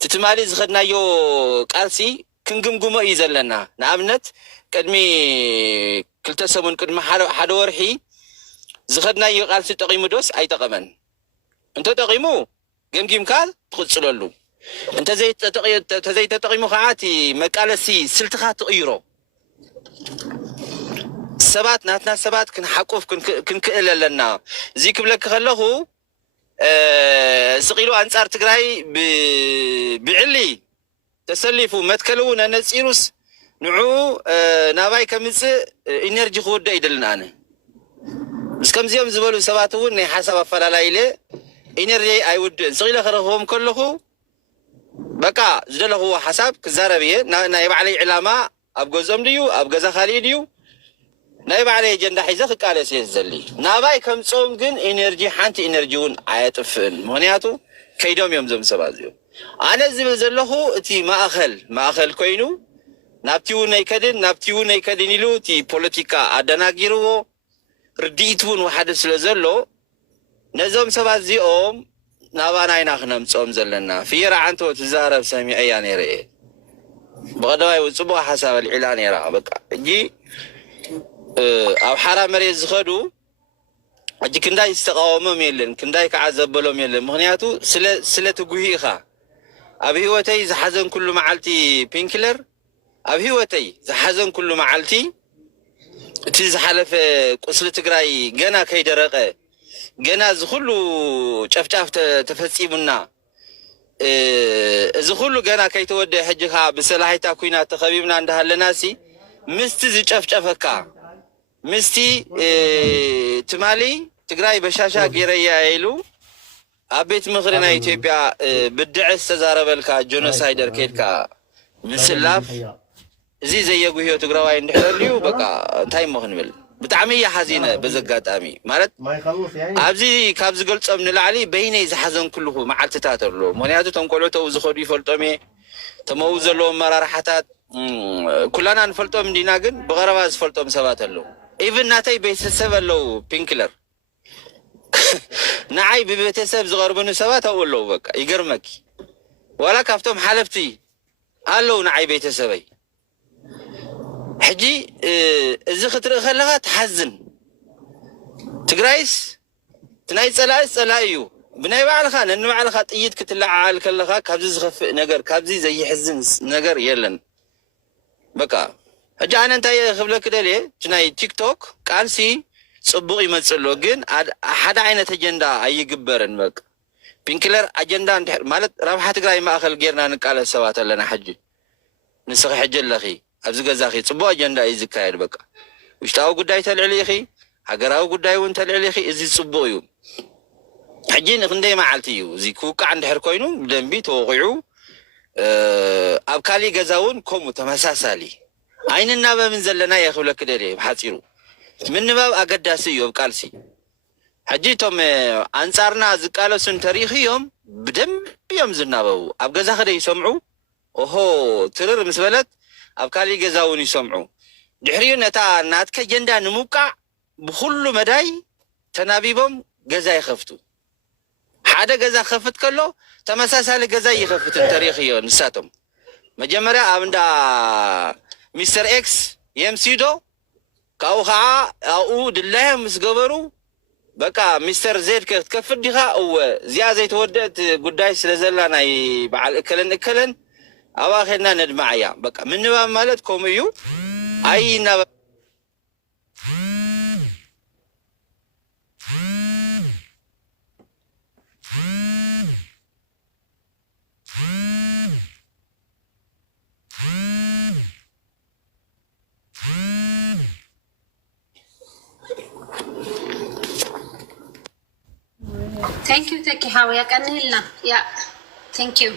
ትትማሊ ዝኸድናዮ ቃልሲ ክንግምግሞ እዩ ዘለና ንኣብነት ቅድሚ 2 ሰሙን ቅድሚ ሓደ ወርሒ ዝኸድናዮ ቃልሲ ጠቂሙ ዶስ ኣይጠቐመን እንተጠቂሙ ገምጊምካ ትቕፅለሉ እንተዘይተጠቂሙ ከዓ እቲ መቃለሲ ስልትኻ ትቕይሮ ሰባት ናትና ሰባት ክንሓቁፍ ክንክእል ኣለና እዚ ክብለክ ከለኹ ስቂሉ አንጻር ትግራይ ብዕሊ ተሰሊፉ መትከል እውን ኣነፂሩስ ንዑ ናባይ ከምፅእ ኢነርጂ ክውዳእ ይደልና ኣነ እስከምዚኦም ዝበሉ ሰባት እውን ናይ ሓሳብ ኣፈላላይ ኢለ ኢነርጂ ኣይውድእን ስቂለ ክረኽቦም ከለኹ በቃ ዝደለኽዎ ሓሳብ ክዛረብ እየ ናይ ባዕለይ ዕላማ ኣብ ገዝኦም ድዩ ኣብ ገዛ ካሊእ ድዩ ናይ ባዕለይ አጀንዳ ሒዘ ክቃለስ እየ ዝደሊ ናባይ ከምፆም ግን ኢነርጂ ሓንቲ ኢነርጂ እውን ኣየጥፍእን ምክንያቱ ከይዶም እዮም ዞም ሰባት እዚኦም ኣነ ዝብል ዘለኹ እቲ ማእኸል ኮይኑ ናብቲ እውን ኣይከድን ናብቲ እውን ኣይከድን ኢሉ እቲ ፖለቲካ ኣደናጊርዎ ርድኢት እውን ወሓደ ስለ ዘሎ ነዞም ሰባት እዚኦም ናባና ኢና ክነምፅኦም ዘለና ፍየራ ዓንቶ ትዛረብ ሰሚዐ እያ ነይረ እየ ብቐዳማይ ፅቡቅ ሓሳብ ኣልዒላ ነይራ በቃ እጂ ኣብ ሓራ መሬት ዝኸዱ እጂ ክንዳይ ዝተቃወሞም የለን ክንዳይ ከዓ ዘበሎም የለን ምክንያቱ ስለ ትጉሂ ኢኻ ኣብ ህይወተይ ዝሓዘን ኩሉ መዓልቲ ፒንክለር ኣብ ህይወተይ ዝሓዘን ኩሉ መዓልቲ እቲ ዝሓለፈ ቁስሊ ትግራይ ገና ከይደረቀ ገና ዝኩሉ ጨፍጫፍ ተፈፂሙና እዚ ኩሉ ገና ከይተወደአ ሕጂ ከዓ ብሰላሒታ ኩናት ተኸቢብና እንዳሃለና ሲ ምስቲ ዝጨፍጨፈካ ምስቲ ትማሊ ትግራይ በሻሻ ገይረያ ኢሉ ኣብ ቤት ምክሪ ናይ ኢትዮጵያ ብድዕ ዝተዛረበልካ ጆኖሳይደር ከይድካ ምስላፍ እዚ ዘየጉህዮ ትግራዋይ እንድሕረልዩ በቃ እንታይ ሞ ክንብል ብጣዕሚ እያ ሓዚነ በዘጋጣሚ ማለት ኣብዚ ካብ ዝገልፆም ንላዕሊ በይነይ ዝሓዘን ኩልኹ መዓልትታት ኣሎ ምክንያቱ ቶም ቆልዑተው ዝኸዱ ይፈልጦም እየ ተመው ዘለዎም መራርሓታት ኩላና ንፈልጦም እንዲና ግን ብቐረባ ዝፈልጦም ሰባት ኣለዉ ኢቭን ናተይ ቤተሰብ ኣለዉ ፒንክለር ንዓይ ብቤተሰብ ዝቐርብኑ ሰባት ኣብኡ ኣለዉ በቃ ይገርመኪ ዋላ ካብቶም ሓለፍቲ ኣለዉ ንዓይ ቤተሰበይ ሕጂ እዚ ክትርኢ ከለካ ትሓዝን ትግራይስ ትናይ ፀላእስ ፀላእ እዩ ብናይ ባዕልካ ነንባዕልካ ጥይት ክትለዓል ከለካ ካብዚ ዝኸፍእ ነገር ካብዚ ዘይሕዝን ነገር የለን በቃ ሕጂ ኣነ እንታይ ክብለክ ደልየ እቲ ናይ ቲክቶክ ቃልሲ ፅቡቅ ይመፅእ ኣሎ ግን ሓደ ዓይነት አጀንዳ ኣይግበርን በቃ ፒንክለር አጀንዳ ማለት ረብሓ ትግራይ ማእኸል ጌርና ንቃለስ ሰባት ኣለና ሕጂ ንስኺ ሕጂ ኣለኺ ኣብዚ ገዛኺ ፅቡቅ አጀንዳ እዩ ዝካየድ በቃ ውሽጣዊ ጉዳይ ተልዕሊ ኢኺ ሃገራዊ ጉዳይ እውን ተልዕሊ ኢኺ እዚ ፅቡቅ እዩ ሕጂ ንክንደይ መዓልቲ እዩ እዚ ክውቃዕ እንድሕር ኮይኑ ብደንቢ ተወቂዑ ኣብ ካሊእ ገዛ እውን ከምኡ ተመሳሳሊ ዓይንና በምን ዘለና የኽብለክ ደልየ ብሓፂሩ ምንባብ ኣገዳሲ እዩ ብቃልሲ ሕጂ እቶም ኣንጻርና ዝቃለሱ እንተሪኢኽዮም ብደንብ እዮም ዝናበቡ ኣብ ገዛ ኸደ ይሰምዑ ኦሆ ትርር ምስ በለት ኣብ ካሊእ ገዛ እውን ይሰምዑ ድሕሪኡ ነታ ናትከ ኣጀንዳ ንምውቃዕ ብኩሉ መዳይ ተናቢቦም ገዛ ይኸፍቱ ሓደ ገዛ ክኸፍት ከሎ ተመሳሳሊ ገዛ ይኸፍት እንተሪኢኽዮ ንሳቶም መጀመርያ ኣብ እንዳ ሚስተር ኤክስ የምሲዶ ካብኡ ከዓ ኣብኡ ድላዮም ምስ ገበሩ በቃ ሚስተር ዜድ ክትከፍት ዲኻ እወ እዚኣ ዘይተወደአት ጉዳይ ስለ ዘላ ናይ በዓል እከለን ኣብኣ ኸድና ነድማዕ እያ በቃ ምንባብ ማለት ከምኡ እዩ ኣይና Thank you, Teki. How are you? Yeah, thank you.